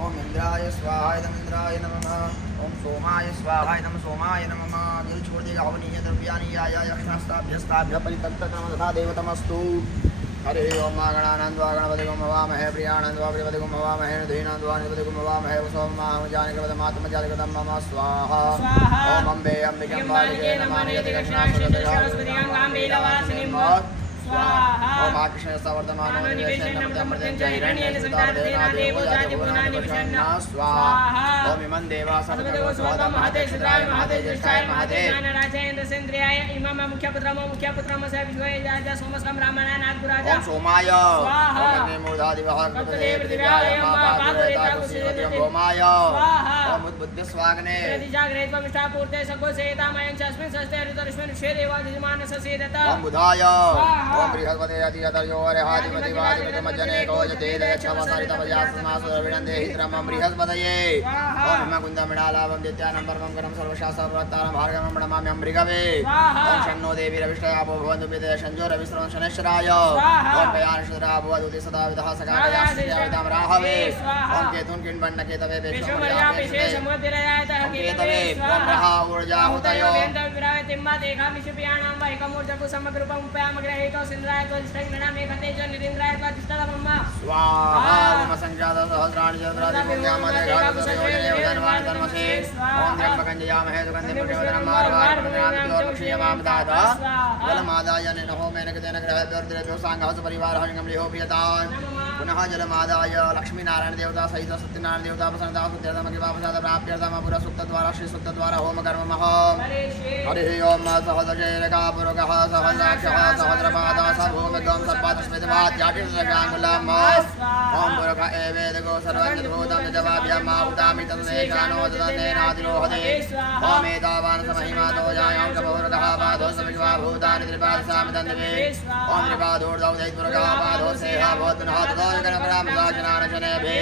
ओम इंद्राय स्वाहा इदमिंद्राय नमः। ओम सोमाय स्वाहा इदं सोमाय नमः। जल छोड़ देगा अवनीय द्रव्यानि या यक्षास्ताभ्यस्ताभ्य परितप्तक्रम तथा देवतमस्तु। हरे ओम गणानंद्वा गणपतिगुं भवामहे प्रियानंद्वा प्रियपतिगुं भवामहे निधीनंद्वा निपतिगुं भवामहे वसोमामजानिकृतमात्मजानिकृतं मम स्वाहा। ओम अम्बे अंबिके अम्बालिके नमः स्वाहा। ओम कृष्ण सवर्धमान स्वाहा। ओम इमं देवा सर्वदेवस्वाहा महते सिद्धाय महते ज्येष्ठाय महते राजेन्द्र सेन्द्रियाय इमं मुख्यपुत्रम स विश्वय राजा सोमस्कं रामनाय नागपुराजा ओम सोमाय स्वाहा। ओम मूर्धादिवः कृतदेव दिव्याय गोमाय ओम उद्बुद्धस्वाग्ने प्रतिजाग्रे त्वमिष्टापूर्ते सगोसेतामयं च अस्मिन् सस्ते ऋतुरश्मिन् विषेदेवादिमान ससेदत ओम बुधाय ओम बृहस्पते अतियतर्यो अर्हाधिपति वादिपतिमज्जने कोजते दक्षवसरितपजासमासुरविणन्दे हित्रमं बृहस्पतये ओम हिमकुन्दमृणालाभं दित्यानम्बरमं गणं सर्वशास्त्रप्रवक्तारं भार्गवं प्रणमाम्यं भृगवे ओम शन्नो देवीरविष्टयापो भवन्तु पिते शञ्जो रविश्रवं शनैश्चराय ओम पयानशुद्रा भवतुति सदा विदः सकालयास्याविदां राहवे ओम केतुं किण्वन्नकेतवे केतवे ओम रहा ऊर्जाहुतयो स्वाहा। संख्यात सहस्राणि चतुरादिमुद्यामते घातुसयोजने ओम त्र्यंबकं जयामहे सुगन्धिं पुष्टिवर्धनं मार्वाणिमादाय जलमादाय होमेन कृतेन ग्रहभ्योर्द्रव्यो साङ्गः सुपरिवारः निगमलिहो प्रियतान् पुनः जलमादाय लक्ष्मीनारायण देवता सहित सत्यनारायण देवता प्रसन्नता सुत्यर्थमकृपाप्रसाद प्राप्त्यर्थम सूक्तद्वारा श्रीसूक्तद्वारा होमकर्मः। हरिः ओम सहस्रशैरकापुरुगः सहस्राक्षः सहस्रपादः सभूमिगं सपादस्मितवाद्याटिर्गाङ्गुलम् ओम पुरुष एवेदगो सर्वज्ञभूतं निजवाभ्यं माहुतामि तदेकानो तदेनादिरोहदे ओम एतावान् समहिमातो जायां कपूरुगः पादो सविश्वा भूतानि त्रिपादसामि तन्दवे ओम त्रिपादोर्धौ दैत्पुरुगः पादो सेहा भवतुनः तदोजगणपरामृताजनानशनेभे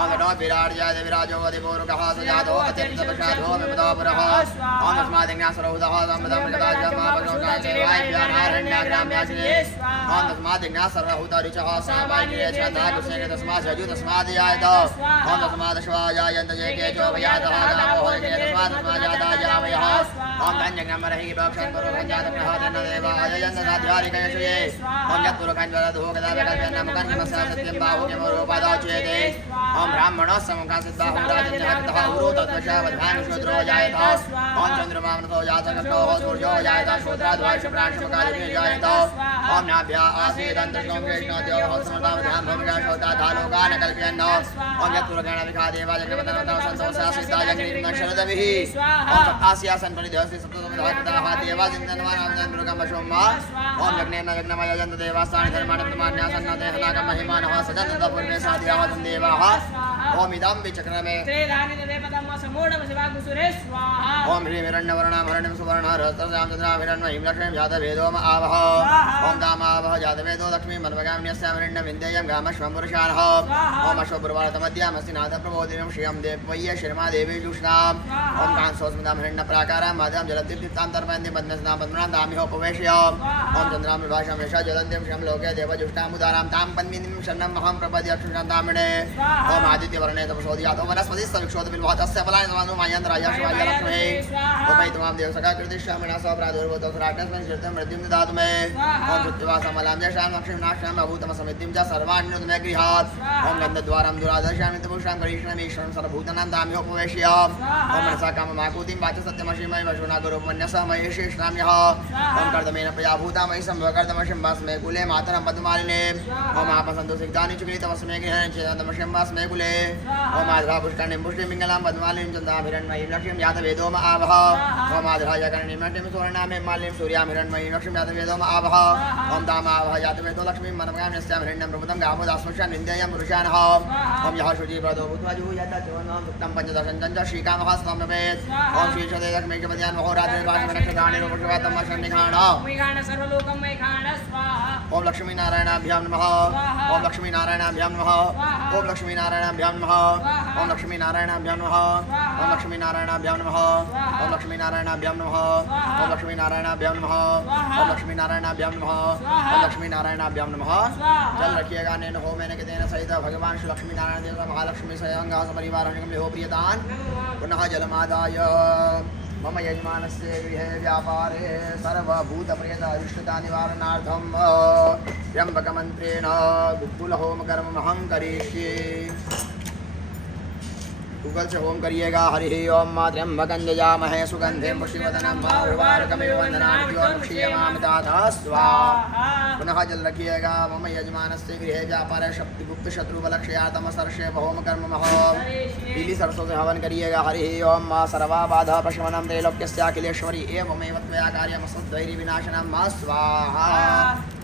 ओम नो विराज्याय विराजो अधिपूरुगः सुजातो अत्यन्तपक्षाधो विमतो पुरः ओम तस्मादिज्ञासरौदः सम्पदं प्रदाज्यमापनोकाचेवाय्यानारण्याग्राम्याचिने ओम तस्मादिज्ञासरहुतरिचः सामान्ये छन्दः कृष्णे तस्मात् तस्मादियायत ओम तस्मादश्वायायन्त ये केचो भयातः गावो ये तस्मादस्माजातायावयः ओम धन्यज्ञमरहि भक्षन् पुरुषञ्जातप्रहादन्न देवाययन्त साध्यारिकयशये ओम यत्पुरुखञ्जलधूकदावकल्पन्नमकर्णमसा सत्यं बाहुक्यमरूपदाच्येते ओम ब्राह्मणः समुखासिद्धाहुराजन्यहन्तः उरोतत्वशावद्भानुशूद्रो जायत ओम चन्द्रमामनतो जातकष्टो सूर्यो जायत शूद्राद्वायुषप्राणशुकादिभिः जायत ओम नाभ्या आसीदन्तर्गं कृष्णोद्योः समतावधां भूमिका शोताधालोकान् कल्पयन् ओम यत्पुरुषगणविखादेवाजगवतनवतः सन्तोषासिद्धाजग्निर्नक्षरदभिः ओम आस्यासन् परिदेवस्ति सप्तसमुदायकृताः देवाजिन्तन्वानां दुर्गं वशोम्मा ओम यज्ञेन यज्ञमय जन्त देवास्तानि धर्माणि प्रमाण्यासन्नदेहनागं महिमानः सदन्तपूर्णे साध्यावतं देवाः ओम इदं विचक्रमे मूढ़म शिवाकुसुरे स्वाहा ओम ह्रीं हिरण्यवर्णां हरिणीं सुवर्णां रहस्रस्यां चन्द्रां हिरण्मयीं लक्ष्मीं जातवेदोम आवह ओम दामावह जातवेदो लक्ष्मीं मनवगामिन्यस्यां हिरण्यविन्द्ययं गामश्वं पुरुषानः ओम अश्वपुरवारतमद्यामस्ति नाथप्रबोधिनीं श्रियं देवय्य शर्मा देवी जुष्णाम् ओम कांसोस्मितां हिरण्यप्राकारां माद्यां जलदीप्तां तर्पयन्तीं पद्मस्नां पद्मनां दामिहोपवेश्य ओम चन्द्रां विभाषां यशा ज्वलन्तीं श्रियं लोके देवजुष्टामुदारां तां पद्मिनीं शरणमहं प्रपद्ये अक्षुषां तामिने ओम आदित्यवर्णे तपसोदियातो वनस्पतिस्तविक्षोतबिल्वहतस्य फलानि समानो मायन्द्राय शिवाय लक्ष्मी उपैतमां देवसखा कृतिश्यामिना सप्रादुर्भूतो सुराट्नस्मिन् शीर्षं मृत्युं ददातु मे ओम शुद्धिवासमलां यशां लक्ष्मीनाक्षां भूतमसमितिं च सर्वाण्युत मे गृहात् ओम गन्धद्वारं दुरादर्शामि तपुषां करिष्यामीश्वरं सर्वभूतानां दामिहोपवेश्य ओम मनसा काममाकुतिं वाच सत्यमशिमयि वशुनागुरुपन्यसः महेशे श्राम्यः ओम कर्दमेन प्रयाभूतामयि सम्भवकर्दमशिं वास्मे कुले मातरं पद्मालिने ओम आपसन्तोषितानि चुक्रितवस्मे गृहेण चेदन्तमशिं वास्मे कुले ओम आध्रा पुष्करणीं पुष्टिं मिङ्गलां पद्मालिनीं चन्द्राभिरण्मयीं लक्ष्मीं जातवेदोम आवह ओम आध्राय करणीं नटीं सुवर्णां हेमालिनीं सूर्यां हिरण्मयीं लक्ष्मीं जातवेदोम आवह ओम दामावह जातवेदो लक्ष्मीं मनमगामिन्यस्यां हिरण्यं प्रभुतं गामोदास्मश्यां निन्द्ययं पुरुषानः ओम यः शुचिव्रतो भूत्वा जुहुयात् चोन्नं सुप्तं पञ्चदशं च श्रीकामः समवेत् ओम श्रीशदे लक्ष्मीं मध्याह्न महोरात्रे वासमनक्षदानि रूपशवातं शन्निघाण मैघाण सर्वलोकं मैघाण स्वाहा ओम लक्ष्मी नारायणाभ्यां नमः ओम लक्ष्मी नारायणाभ्यां नमः ओम लक्ष्मी नारायणाभ्यां नमः ओम लक्ष्मी नारायणाभ्यां नमः ओम लक्ष्मी नारायणाभ्यां नमः ओम लक्ष्मी नारायणाभ्यां नमः ओम लक्ष्मी नारायणाभ्यां नमः ओम लक्ष्मी नारायणाभ्यां नमः ओम लक्ष्मी नारायणाभ्यां नमः जल रखिएगा नेन हो मैंने के देन सहित भगवान श्री लक्ष्मी नारायण देवता महालक्ष्मी स्वयं सपरिवार हो प्रियतान पुनः जलमादाय मम यजमानस्य गृहे व्यापारे सर्वभूतप्रियतारिष्टतानिवारणार्थं त्र्यम्बकमन्त्रेण गुग्गुलहोमकर्ममहं करिष्ये गूगल से होम करिएगा। हरि ओम मा त्र्यंबकं यजामहे सुगंधिं पुष्टिवर्धनं उर्वारुकमिव वन्दनाद्योर्मुक्षीयमामृतात् स्वाहा। पुनः जल रखिएगा। मम यजमानस्य गृहे व्यापारे शक्तिगुप्त शत्रुबलक्षयातम सर्षे होम कर्म पीली सरसों से हवन करिएगा। हरि ओम मा सर्वा बाधा प्रशमनं त्रैलोक्यस्याखिलेश्वरी एवमेव त्वया कार्यमसद्वैरिविनाशनं मा स्वाहा।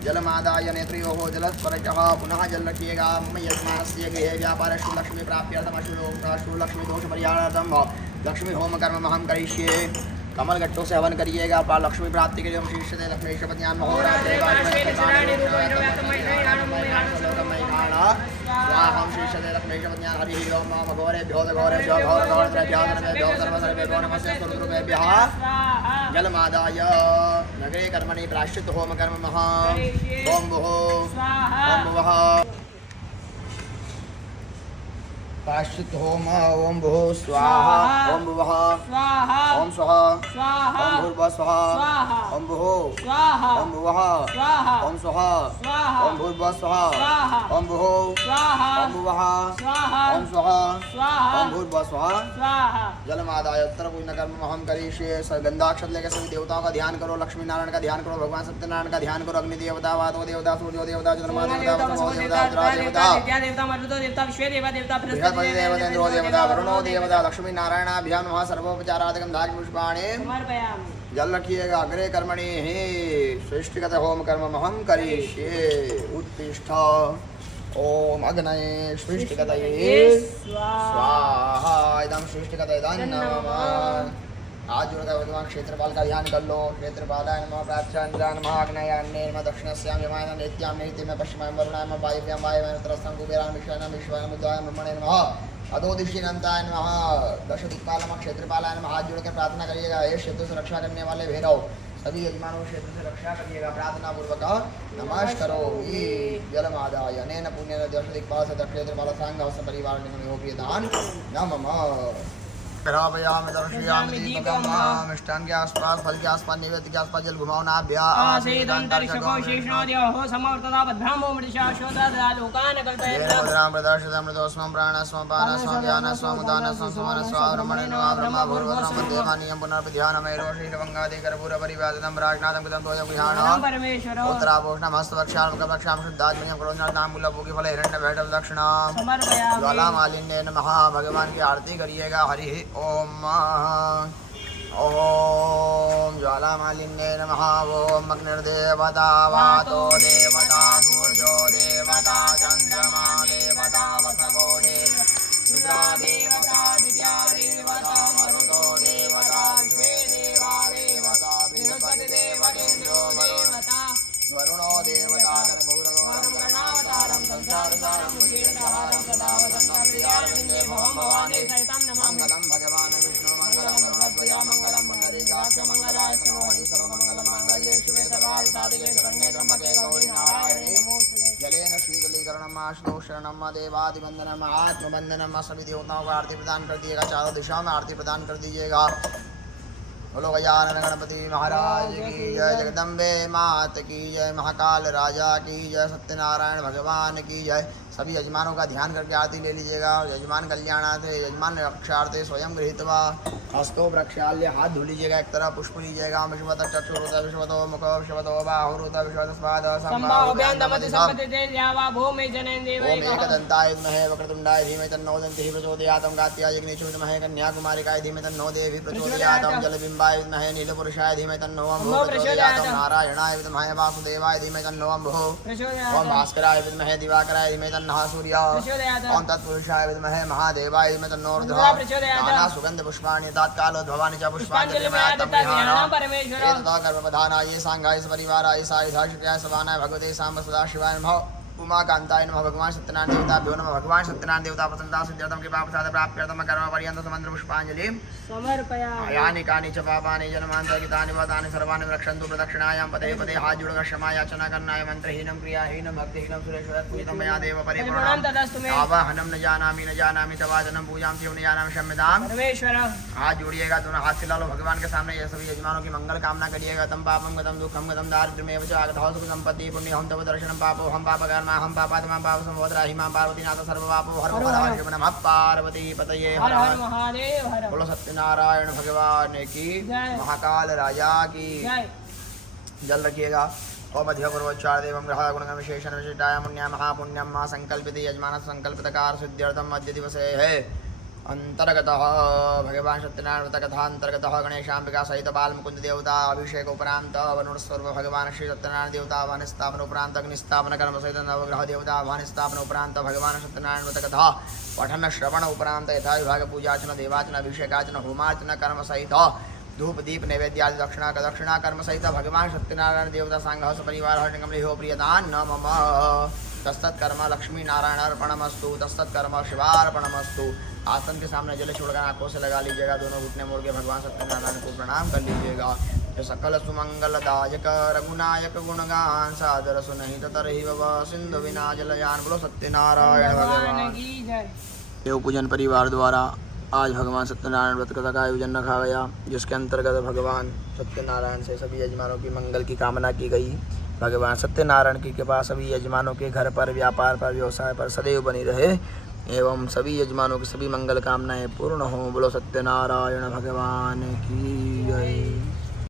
जलमादाय नेत्रयोः जलस्पर्शः। पुनः जल रखिएगा। मम यजमानस्य गृहे व्यापारे लक्ष्मी प्राप्त्यर्थम लक्ष्मी दोष परिहारार्थम लक्ष्मी होम कर्म महम करिष्ये। कमल गट्टों से हवन करिएगा। लक्ष्मी प्राप्ति के लिए हम शीर्ष दे लक्ष्मी शपथ्यान स्वाहम शीर्ष दे लक्ष्मी शपथ्यान। हरि ओम नमः घोरेभ्यो घोरेभ्यो घोर घोरेभ्यो सर्वेभ्यो सर्वसर्वेभ्यो नमस्ते स्वरूपेभ्यः। जलमादाय नगरे कर्मणि प्रायश्चित होम कर्म महा ओम भुः ओम भुवः प्रायश्चित होम ओम भुः स्वाहा ओम भुवः स्वाहा ओम स्वः स्वाहा ओम भूर्भुवः स्वः स्वाहा ओम भुः स्वाहा ओम भुवः स्वाहा ओम स्वः स्वाहा ओम भूर्भुवः स्वः स्वाहा ओम भुः स्वाहा ओम भुवः स्वाहा ओम स्वः स्वाहा ओम भूर्भुवः स्वः स्वाहा। जलमादाय उत्तर पूर्ण कर्म महम करिष्ये। गंधाक्षत लेकर सभी देवताओं का ध्यान करो। लक्ष्मी नारायण का ध्यान करो। भगवान सत्यनारायण का ध्यान करो। अग्नि देवता वातो देवता सूर्यो देवता चंद्रमा देवता वसुमो देवता रुद्रा देवता देवता मरुतो देवता विश्वे देवा देवता बृहस्पति देवतेन्द्रो देवता वरुणो देवता लक्ष्मी नारायणाभ्यां नमः सर्वोपचारादिकं धार्मिकपुष्पाणि समर्पयामि। जल रखिएगा। अग्रे कर्मणि हि सृष्टिगत होम कर्म महं करिष्ये। उत्तिष्ठ ओम अग्नये सृष्टिगतये स्वाहा। इदं सृष्टिगतये नमः। आज जुड़कर भगवान क्षेत्रपाल का ध्यान कर लो। क्षेत्रपालाय नमः प्राच्यान्द्राय नमः आग्नेयान्ये नमः दक्षिणस्यां यमाय नमः नित्यां नित्यं पश्चिमाय वरुणाय नमः वायव्यां वायव्यां उत्तरस्यां कुबेराय विश्वाय नमः विश्वाय नमः बुधाय ब्रह्मणे नमः अधोदिशीनन्ताय नमः। दश दिक्पाल नमः क्षेत्रपालाय नमः। हाथ जोड़कर प्रार्थना करिएगा। हे क्षेत्र से रक्षा करने वाले भैरव सभी यजमानों क्षेत्र से रक्षा करिएगा। प्रार्थना पूर्वक नमस्करोमि। जलमादाय अनेन पुण्येन दश दिक्पाल से क्षेत्रपाल सांग परिवार निगम प्रियदान नमः। करावयामि दर्शयामि दीपकं मिष्टान के आसपास फल के आसपास नैवेद्य के आसपास जल घुमावनाभ्यासेदन्तरिक्षकोशेषणोद्योः समवर्ततावद्भ्रामो मृषाशोदालोकान् कल्पयेद्राम प्रदर्शितमृतोस्मं प्राणस्मं पानस्मं ध्यानस्मं उदानस्मं सुमनस्मं ब्रह्मणेन ब्रह्मा भूर्भुवस्मं देवानीयं पुनर्पध्यानमैरोषीलवङ्गादिकर्पूरपरिवादितं राजनाथं कृतं तोयगृहाणं परमेश्वरो उत्तरापोष्णं हस्तवक्षां शुद्धात्मनीयं करोनाथनामूलभोगिफले हिरण्यभैरव दक्षिणां समर्पयामि। ज्वालामालिन्ये नमः। भगवान की आरती करिएगा। हरि ओम ओम ज्वालामालिन्ये नमः। ओम अग्निर्देवता वातो देवता सूर्यो देवता चंद्रमा देवता वसवो देवता रुद्रा देवता विद्या देवता पादुके शरण्ये त्र्यम्बके गौरी नारायणे जलेन शीतलीकरणम् आश्लोषणम् देवादिवंदनम् आत्मबंधनम् सभी देवताओं को आरती प्रदान कर दिएगा। चारों दिशाओं में आरती प्रदान कर दीजिएगा। बोलो गजानन गणपति महाराज की जय, जगदम्बे मात की जय, महाकाल राजा की जय, सत्यनारायण भगवान की जय। सभी यजमानों का ध्यान करके आरती ले लीजिएगा। यजमान कल्याणार्थे यजमान रक्षार्थे स्वयं गृहीत्वा हस्तो प्रक्षाल्य हाथ धो लीजिएगा। एक तरफ पुष्प लीजिएगा। विश्वत चक्षुरुत विश्वतो मुख विश्वतो बाहुरुत विश्वत स्पाद ओम एकदंताय विद्महे वक्रतुंडाय धीमहि तन्नो दन्तिः प्रचोदयात्। कात्यायनिच विद्महे कन्याकुमारिकाय धीमहि तन्नो देवी प्रचोदयात्। जलबिम्बाय विद्महे नीलपुरुषाय धीमहि तन्नो अम्भो प्रचोदयात्। नारायणाय विद्महे वासुदेवाय धीमहि तन्नो अम्भो। ओम भास्कराय विद्महे दिवाकराय धीमहि तन्नः सूर्यः। ओम तत्पुरुषाय विद्महे महादेवाय धीमहि तन्नो रुद्रः। नाना सुगंध पुष्पाणि तत्कालोद्भवानि च पुष्पाञ्जलिं गर्भप्रधानाय सांगाय परिवाराय सायुधाय सवानाय भगवते सांब सदा शिवाय नमः। उमाकांताय नमः। भगवान सत्यनारायण देवताभ्यो नमः। भगवान सत्यनारायण देवता प्रसन्नता सिद्ध्यर्थं कृपा प्रसाद प्राप्त्यर्थं कर्म पर्यन्तं समन्त्र पुष्पाञ्जलिं समर्पयामि। यानि कानि च पापानि जन्मान्तरितानि वा तानि सर्वाणि रक्षन्तु। प्रदक्षिणायां पदे पदे हाथ जोड़कर क्षमा याचना करना है। मंत्रहीनं क्रियाहीनं भक्तिहीनं सुरेश्वर मया देव परिपूर्णम्। आवाहनं न जानामि तवाचनं पूजां शिव न जानामि क्षम्यतां परमेश्वर। हाथ जोड़िएगा, दोनों हाथ से ला लो भगवान के सामने। ये सभी यजमानों की मंगल कामना करिएगा। तम पापम गतम दुखम गतम दारिद्र्यमेव च आगतः सुख संपत्ति पुण्यं तव दर्शनं पापो हम पापकर्म हम पापात्मा पाप संवोदरा हिमा पार्वतीनाथ सर्वपापो हर हर शिव नमः पार्वती पतये हर हर महादेव हर। बोलो सत्यनारायण भगवान की महाकाल राजा की जल रखिएगा। ओम अधिपूर्वोच्चार देवं ग्रह गुणगण विशेषण विशिष्टाय पुण्य महापुण्यम मा संकल्पित यजमान संकल्पितकार सिद्ध्यर्थम अद्य दिवसे है अंतर्गतः भगवान सत्यनारायण व्रत कथा अंतर्गतः गणेशांबिका सहित बाल मुकुंद देवता अभिषेक उपरांत वनुस्वर्व भगवान श्री सत्यनारायण देवता आह्वान स्थापन उपरांत अग्निस्थापन कर्म सहित नवग्रह देवता आह्वान स्थापन उपरांत भगवान सत्यनारायण व्रत कथा पठन श्रवण उपरांत यथा विभाग पूजार्चन देवार्चन अभिषेकार्चन होमार्चन कर्म सहित धूप दीप नैवेद्यादि दक्षिणा कर्म सहित भगवान सत्यनारायण देवता सांग सपरिवार हरिकमलिहो प्रियदान न मम तस्तत्कर्म लक्ष्मी नारायण अर्पणमस्तु तस्तत्कर्म शिवार्पणमस्तु। आसन के सामने जल छोड़कर आंखों से लगा लीजिएगा। दोनों घुटने मोड़ के भगवान सत्यनारायण को प्रणाम कर लीजिएगा। जो सकल सुमंगलदायक रघुनायक गुणगान सादर सुनहि तरहि भव सिंधु विना जलयान। बोलो सत्यनारायण भगवान की जय। देव पूजन परिवार द्वारा आज भगवान सत्यनारायण व्रत कथा का आयोजन रखा गया, जिसके अंतर्गत भगवान सत्यनारायण से सभी यजमानों की मंगल की कामना की गई। भगवान सत्यनारायण की कृपा सभी यजमानों के घर पर, व्यापार पर, व्यवसाय पर सदैव बनी रहे एवं सभी यजमानों की सभी मंगल कामनाएं पूर्ण हों। बोलो सत्यनारायण भगवान की जय।